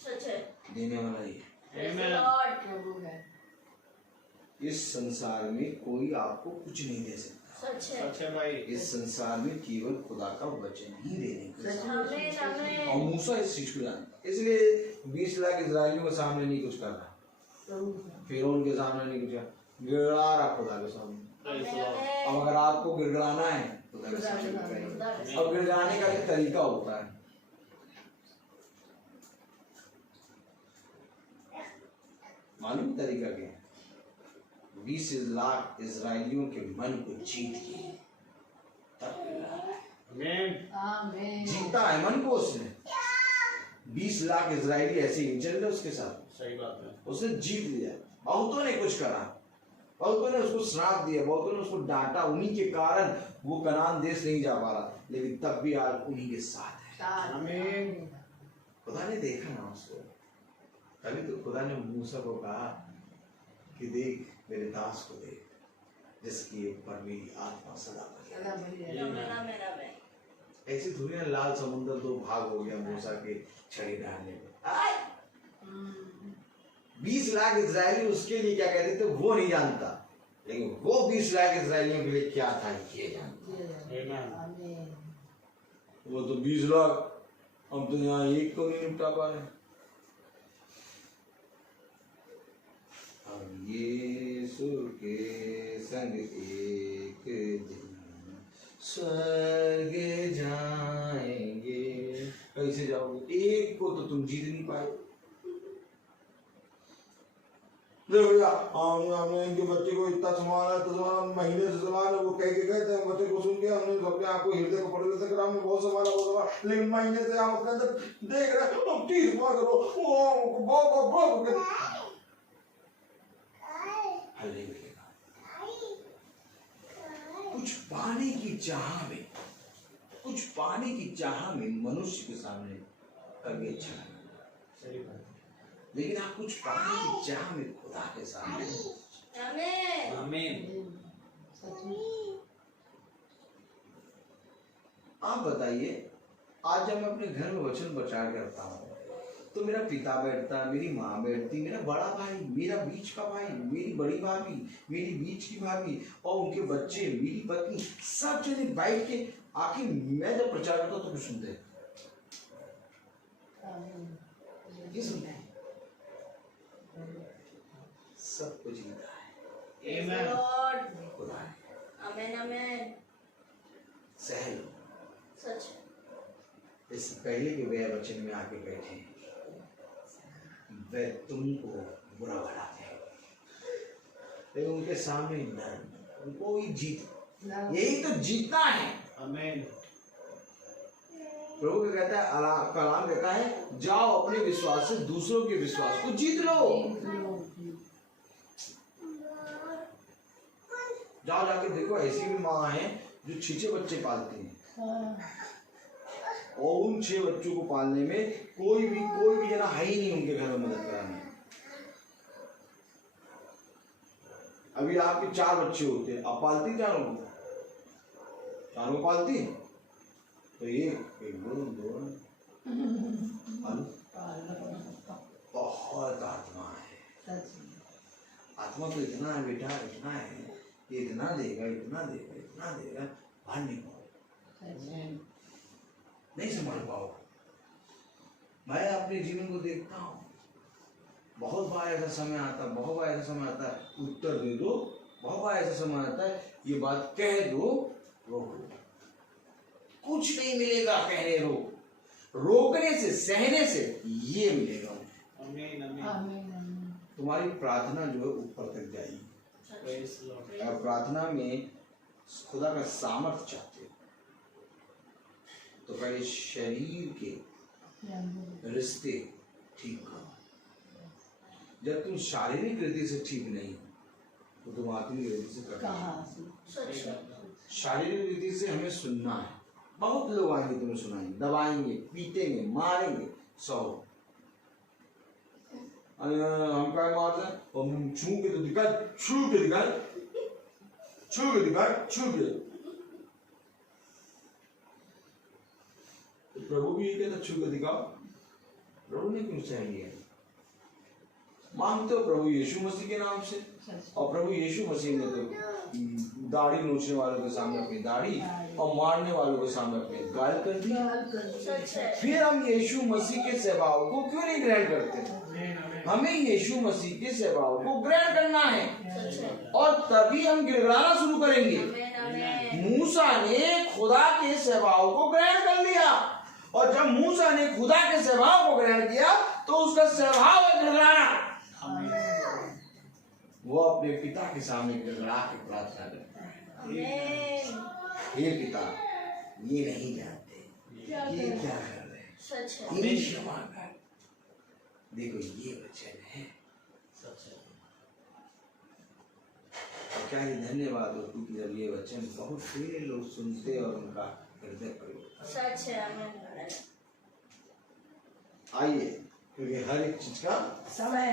सच है। देने वाला ही है। Praise the Lord. प्रभु है। इस संसार में कोई आपको कुछ नहीं दे सकता। सच है। सच है भाई। इस संसार में केवल खुदा का वचन ही देने के लिए। आमीन और आमीन। मूसा इस चीज को जानता, इसलिए 20 लाख इजरायलियों के सामने नहीं कुछ कर रहा, प्रभु है। फिरौन के सामने नहीं कुछ, गिड़गिड़ा रहा खुदा के सामने। अब अगर आपको गिड़गिड़ाना है खुदा के सामने गिड़गिड़ाइए। अब गिड़गिड़ाने का एक तरीका होता है, मालूम तरीका क्या है? 20 लाख इजरायलियों के मन को जीत के तब गिड़गिड़ाया। आमीन। जीता है मन को उसने। 20 लाख इजरायली ऐसे ही चल रहे उसके साथ, सही बात है। उसने जीत लिया। बहुतों ने कुछ करा, बहुतों ने उसको श्राप दिया, बहुतों ने उसको डांटा, उन्हीं के कारण वो कनान देश नहीं जा पा रहा, लेकिन तब भी आज उन्हीं के साथ है। आमीन। खुदा ने देखा ना उसको, तभी तो खुदा ने मूसा को कहा कि देख मेरे दास को देख, जिसकी पर मेरी आत्मा सदा बनी है। आमीन आमीन आमीन। ऐसी थोड़ी ना लाल समुद्र दो भाग हो गया मूसा के छड़ी डालने में। 20 लाख इजरायली उसके लिए क्या कहते थे वो नहीं जानता, लेकिन वो 20 लाख इजरायलियों के लिए क्या था ये जानता। आमीन। वो तो 20 लाख, हम तो यहाँ एक को नहीं निपटा पा रहे। हम यीशु के संग एक दिन स्वर्ग जाएंगे। कैसे जाओगे? एक को तो तुम जीत नहीं पाए। भैया हमने इनके बच्चे को इतना संभाला, तो महीने से संभाला, वो कह के गए थे बच्चे को सुन के, हमने अपने आप को हृदय को पकड़ लेते, हमने बहुत संभाला, लेकिन महीने से हम अपने अंदर देख रहे हैं, अब 30 बार करो हल नहीं मिलेगा। कुछ पाने की चाह में, कुछ पाने की चाह में मनुष्य के सामने कभी अच्छा नहीं, सही बात है। लेकिन आप कुछ पाने की चाह में खुदा के सामने। आमीन आमीन। आप बताइए, आज जब मैं अपने घर में वचन प्रचार करता हूँ, तो मेरा पिता बैठता, मेरी माँ बैठती, मेरा बड़ा भाई, मेरा बीच का भाई, मेरी बड़ी भाभी, मेरी बीच की भाभी और उनके बच्चे, मेरी पत्नी, सब जने बैठ के आखिर मैं जब प्रचार करता हूँ तो कुछ सुनते हैं, ये सुनते हैं, सब कुछ जीता है। Praise the Lord. खुदा है, आमीन आमीन। सह लो। सच है। इससे पहले कि वे वचन में आके बैठे, वे तुमको बुरा बनाते हैं, लेकिन उनके सामने नर्म, उनको ही जीत, यही तो जीतना है। आमीन। प्रभु क्या कहता है, कलाम कहता है, जाओ अपने विश्वास से दूसरों के विश्वास को जीत लो। जाओ जाके देखो, ऐसी भी माँ है जो 6 बच्चे पालती हैं, और उन 6 बच्चों को पालने में कोई भी जना है ही नहीं उनके घर में मदद कराने। अभी आपके 4 बच्चे होते हैं, आप पालती चारों को? चारों पालती हैं? तो एक दो बहुत आत्मा है। आत्मा तो इतना है बेटा, इतना है, ये इतना देगा, इतना देगा, इतना देगा, भार नहीं पाओ, नहीं संभाल पाओ। मैं अपने जीवन को देखता हूँ, बहुत बार ऐसा समय आता, बहुत बार ऐसा समय आता है उत्तर दे दो, बहुत बार ऐसा समय आता है ये बात कह दो, रोक दो, कुछ नहीं मिलेगा कहने रोकने से, सहने से ये मिलेगा। आमीन आमीन। आमीन। तुम्हारी प्रार्थना जो है ऊपर तक जाएगी, Praise the Lord. और प्रार्थना में खुदा का सामर्थ्य चाहते हो तो पहले शरीर के रिश्ते ठीक करो। जब तुम शारीरिक रीति से ठीक नहीं हो तो तुम आत्मिक रीति से कर। सच है। शारीरिक रीति से हमें सुनना है, बहुत लोग आएंगे तुम्हें सुनाएंगे, दबाएंगे, पीटेंगे, मारेंगे, सौ हम क्या मारते हैं, हम छू के तो दिखा, छू के दिखा, छू के दिखा, छू के। तो प्रभु भी ये कहता छू के दिखाओ, प्रभु ने क्यों चाहिए? मांगते हो प्रभु यीशु मसीह के नाम से, और प्रभु यीशु मसीह ने तो दाढ़ी नोचने वालों के सामने अपनी दाढ़ी और मारने वालों के सामने अपनी गाल कर दी। फिर हम यीशु मसीह के सेवाओं को क्यों नहीं ग्रहण करते? हमें यीशु मसीह के सेवाओं को ग्रहण करना है, और तभी हम गिड़गिड़ाना शुरू करेंगे। मूसा ने खुदा के सेवाओं को ग्रहण कर लिया, और जब मूसा ने खुदा के सेवाओं को ग्रहण किया तो उसका स्वभाव है गिड़गिड़ाना। वो अपने पिता के सामने गिड़गिड़ा के प्रार्थना करता है, हे पिता, ये नहीं जानते ये क्या कर रहे हैं, इन्हें क्षमा कर। देखो ये वचन है, क्या ही धन्यवाद हो क्योंकि जब ये वचन बहुत से लोग सुनते और उनका हृदय परिवर्तन। सच है, आमीन। आइए, क्योंकि हर एक चीज का समय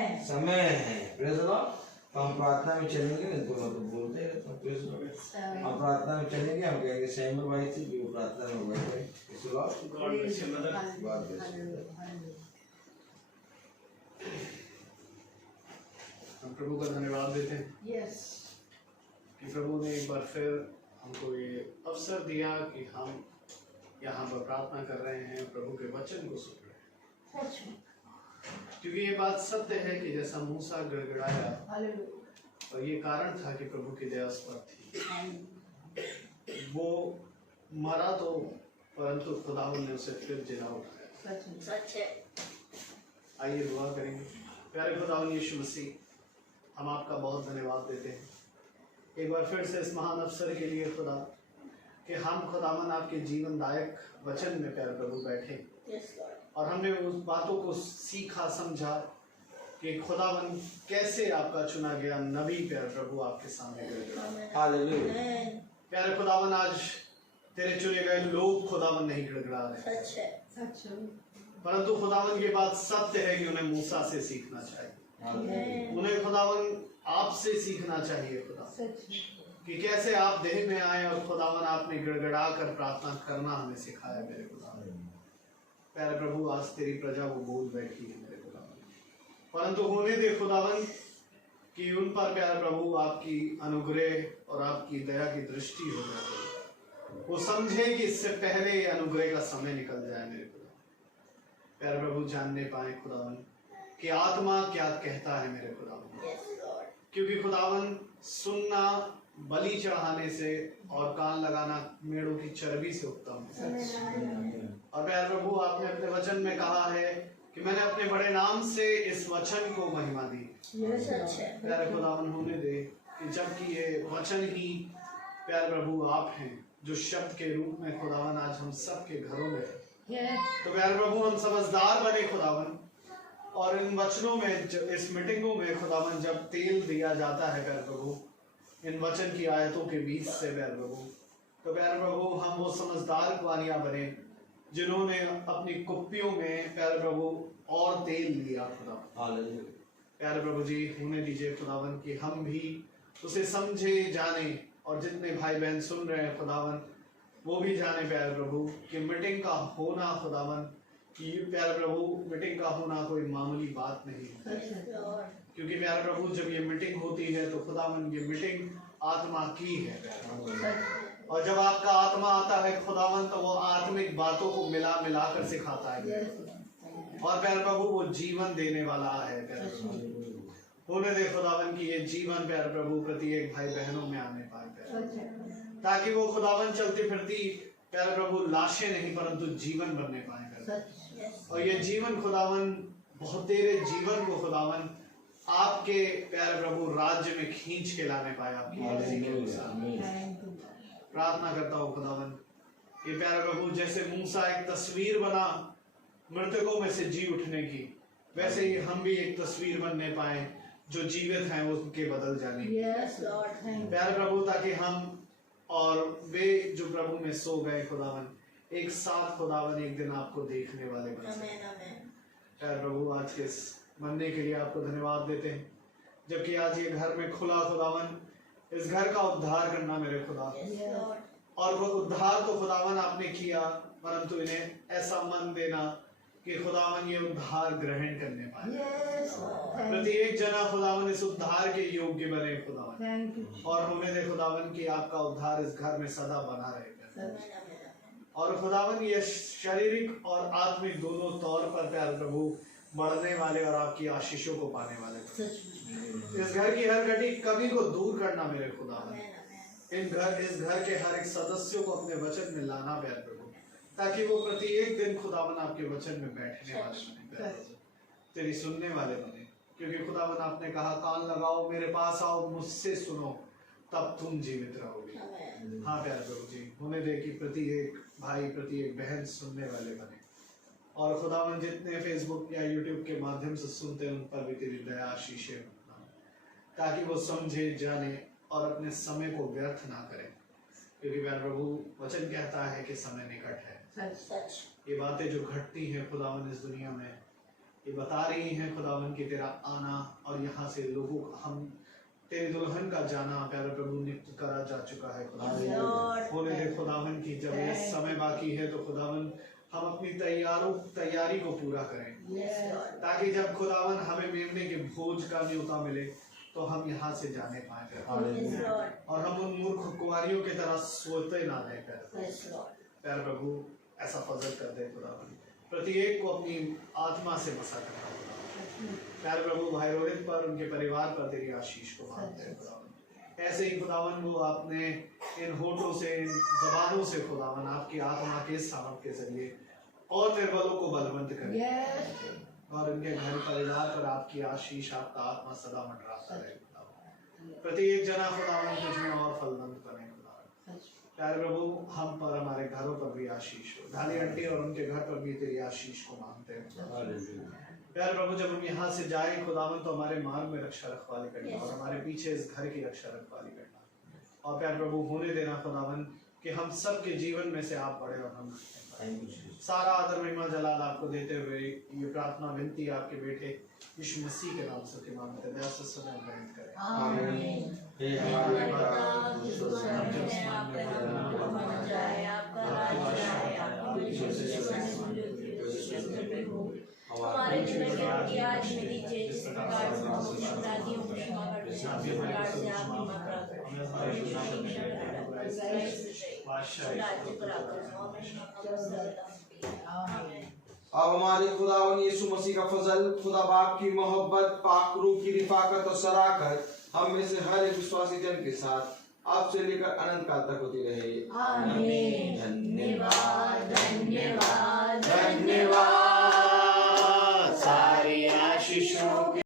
है। Praise the Lord. तो हम प्रार्थना में चलेंगे, नहीं तो हम तो बोलते रहते हैं। Praise the Lord. हम प्रार्थना में चलेंगे, हम कहेंगे सैमुअल भाई से कि वो प्रार्थना में बैठे। Praise the Lord. God bless you mother. God bless you. हम प्रभु का धन्यवाद देते हैं कि प्रभु ने एक बार फिर हमको ये अवसर दिया कि हम यहाँ पर प्रार्थना कर रहे हैं, प्रभु के वचन को सुन रहे हैं। क्योंकि ये बात सत्य है कि जैसा मूसा गिड़गिड़ाया, और ये कारण था कि प्रभु की दया उस पर थी। वो मरा तो, परंतु खुदावंद ने उसे फिर जिला उठाया। सच है। आइए दुआ करेंगे। प्यारे खुदावंद यीशु मसीह, हम आपका बहुत धन्यवाद देते हैं एक बार फिर से इस महान अवसर के लिए खुदा, कि हम खुदावन आपके जीवनदायक वचन में प्यारे प्रभु बैठे, और हमने उस बातों को सीखा समझा कि खुदावन कैसे आपका चुना गया नबी प्यारे प्रभु आपके सामने गिड़गिड़ाया। हालेलुया। प्यारे खुदावन, आज तेरे चुने गए लोग खुदावन नहीं गिड़गिड़ा रहे, सच है। परंतु खुदावन ये बात सत्य है कि उन्हें मूसा से सीखना चाहिए, उन्हें खुदावन आपसे सीखना चाहिए खुदा, कि कैसे आप देह में आए और खुदावन आपने गिड़गिड़ा कर प्रार्थना करना हमें सिखाया मेरे खुदावन। प्यारे प्रभु, आज तेरी प्रजा वो बोल बैठी है मेरे खुदावन, परंतु होने दे खुदावन कि उन पर प्यारे प्रभु आपकी अनुग्रह और आपकी दया की दृष्टि हो जाए, वो समझे कि इससे पहले ये अनुग्रह का समय निकल जाए मेरे खुदा। प्यारे प्रभु, जानने पाए खुदावन कि आत्मा क्या कहता है मेरे खुदावन, क्योंकि खुदावन सुनना बलि चढ़ाने से और कान लगाना मेढ़ों की चर्बी से उत्तम है। और प्यारे प्रभु, आपने अपने वचन में कहा है कि मैंने अपने बड़े नाम से इस वचन को महिमा दी। प्यारे खुदावन, होने दे कि जबकि ये वचन ही प्यारे प्रभु आप हैं जो शब्द के रूप में खुदावन आज हम सब के घरों में है, तो प्यारे प्रभु हम समझदार बने खुदावन, और इन वचनों में इस मीटिंगों में खुदावन जब तेल दिया जाता है प्यारे प्रभु इन वचन की आयतों के बीच से प्यारे प्रभु, तो प्यारे प्रभु हम वो समझदार कुआनियां बने जिन्होंने अपनी कुप्पियों में प्यारे प्रभु और तेल लिया खुदा। प्यारे प्रभु जी, होने दीजिए खुदावन कि हम भी उसे समझे जाने, और जितने भाई बहन सुन रहे हैं खुदावन वो भी जाने प्यारे प्रभु कि मीटिंग का होना खुदावन, कि प्यारे प्रभु मीटिंग का होना कोई मामूली बात नहीं है, क्योंकि प्यारे प्रभु जब ये मीटिंग होती है तो खुदावन ये मीटिंग आत्मा की है, और जब आपका आत्मा आता है खुदावन तो वो आत्मिक बातों को मिला मिला कर सिखाता है, और प्यारे प्रभु वो जीवन देने वाला है प्यारे प्रभु। होने दे खुदावन की ये जीवन प्यारे प्रभु प्रत्येक भाई बहनों में आने पाए, ताकि वो खुदावन चलती फिरती प्यारे प्रभु लाशें नहीं परंतु जीवन बनने पाए, और ये जीवन खुदावन बहुत तेरे जीवन को खुदावन आपके प्यारे प्रभु राज्य में खींच के लाने पाए आपकी मर्जी के अनुसार। प्रार्थना करता हूँ खुदावन, ये प्यारे प्रभु जैसे मूसा एक तस्वीर बना मृतकों में से जी उठने की, वैसे ही हम भी एक तस्वीर बनने पाए जो जीवित हैं उनके बदल जाने की प्यारे प्रभु, ताकि हम और वे जो प्रभु में सो गए खुदावन एक साथ खुदावन एक दिन आपको देखने वाले बन सके। प्यारे प्रभु, आज के बनने के लिए आपको धन्यवाद देते हैं। जबकि आज ये घर में खुला खुदावन, इस घर का उद्धार करना मेरे खुदा, और वो उद्धार तो खुदावन आपने किया, परंतु इन्हें ऐसा मन देना कि खुदावन ये उद्धार ग्रहण करने पाए। प्रत्येक जना खुदावन इस उद्धार के योग्य बने खुदावन, और होने दे खुदावन कि आपका उद्धार इस घर में सदा बना रहेगा। और खुदावन ये शारीरिक और आत्मिक दोनों तौर पर प्यारे प्रभु बढ़ने वाले और आपकी आशीषों को पाने वाले। इस घर की हर कमी को दूर करना मेरे खुदावन, इस घर के हर एक सदस्यों को अपने वचन में लाना प्यारे प्रभु, ताकि वो प्रत्येक दिन खुदावन आपके वचन में बैठने वाले बने, तेरी सुनने वाले बने। क्योंकि खुदावन आपने कहा, कान लगाओ, मेरे पास आओ, मुझसे सुनो, तब तुम जीवित रहोगे। हाँ प्यारे प्रभु जी, होने दे कि प्रत्येक भाई, प्रत्येक बहन सुनने वाले बने, और खुदावन जितने फेसबुक या यूट्यूब के माध्यम से सुनते हैं उन पर भी तेरी दया आशीषें होना, ताकि वो समझे, जाने और अपने समय को व्यर्थ ना करें। क्योंकि प्यारे प्रभु वचन कहता है कि समय निकट है। ये बातें जो घटती हैं खुदावन इस दुनिया में, ये बता रही हैं खुदावन कि तेरा आना और यहाँ से लोगों को, हम तेरे दुल्हन का जाना प्यारे प्रभु नियुक्त करा जा चुका है खुदावन। होने दे खुदावन की जब ये समय बाकी है तो खुदावन हम अपनी तैयारी को पूरा करें, ताकि जब खुदावन हमें मेमने के भोज का न्योता मिले तो हम यहाँ से जाने पाए, और हम उन मूर्ख कुमारियों की तरह सोते ना रह प्यारे प्रभु ऐसा फजल कर दे खुदावन। प्रत्येक को अपनी आत्मा से बसा करना खुदावन। प्यारे प्रभु भाई रोहित पर, उनके परिवार पर तेरी आशीष को मांगते हैं खुदावन। ऐसे ही खुदावन वो आपने इन होठों से, इन जबानों से खुदावन आपकी आत्मा के सामर्थ के जरिए और निर्बलों को बलवंत करें, और उनके घर परिवार पर आपकी आशीष, आपका आत्मा सदा मंडराता रहे खुदावन। प्रत्येक जना खुदावन तुझ में और फलवंत बने खुदावन। प्यारे प्रभु हम पर, हमारे घरों पर भी आशीष हो। ढाली आंटी और उनके घर पर भी तेरी आशीष को मांगते हैं प्यारे प्रभु। जब हम यहाँ से जाए खुदावन तो हमारे मार्ग में रक्षा रखवाली करना, और हमारे पीछे इस घर की रक्षा रखवाली करना, और प्यारे प्रभु होने देना खुदावन कि हम सब के जीवन में से आप बड़े और हम सारा आदर महिमा जलाल आपको देते हुए ये प्रार्थना विनती आपके बेटे यीशु मसीह के नाम से मांगते हैं। दया से समय ग्रहण करें। आमीन। हे हमारे पिता जो स्वर्ग में आपका नाम पूजा जाए, आपका राज्य आए, आपकी इच्छा हो। हमारे जीवन की रोटी आज हमें दीजिए, जिस प्रकार से हम अपने अपराधियों को क्षमा करते हैं, उसी प्रकार से आप भी माफ अब हमारे खुदावन यीशु मसीह का फजल, खुदा बाप की मोहब्बत, पाक रूह की रिफाकत और सराकत हम में से हर एक विश्वासी जन के साथ आपसे लेकर अनंत काल तक होती रहे। आमीन। धन्यवाद, धन्यवाद, धन्यवाद।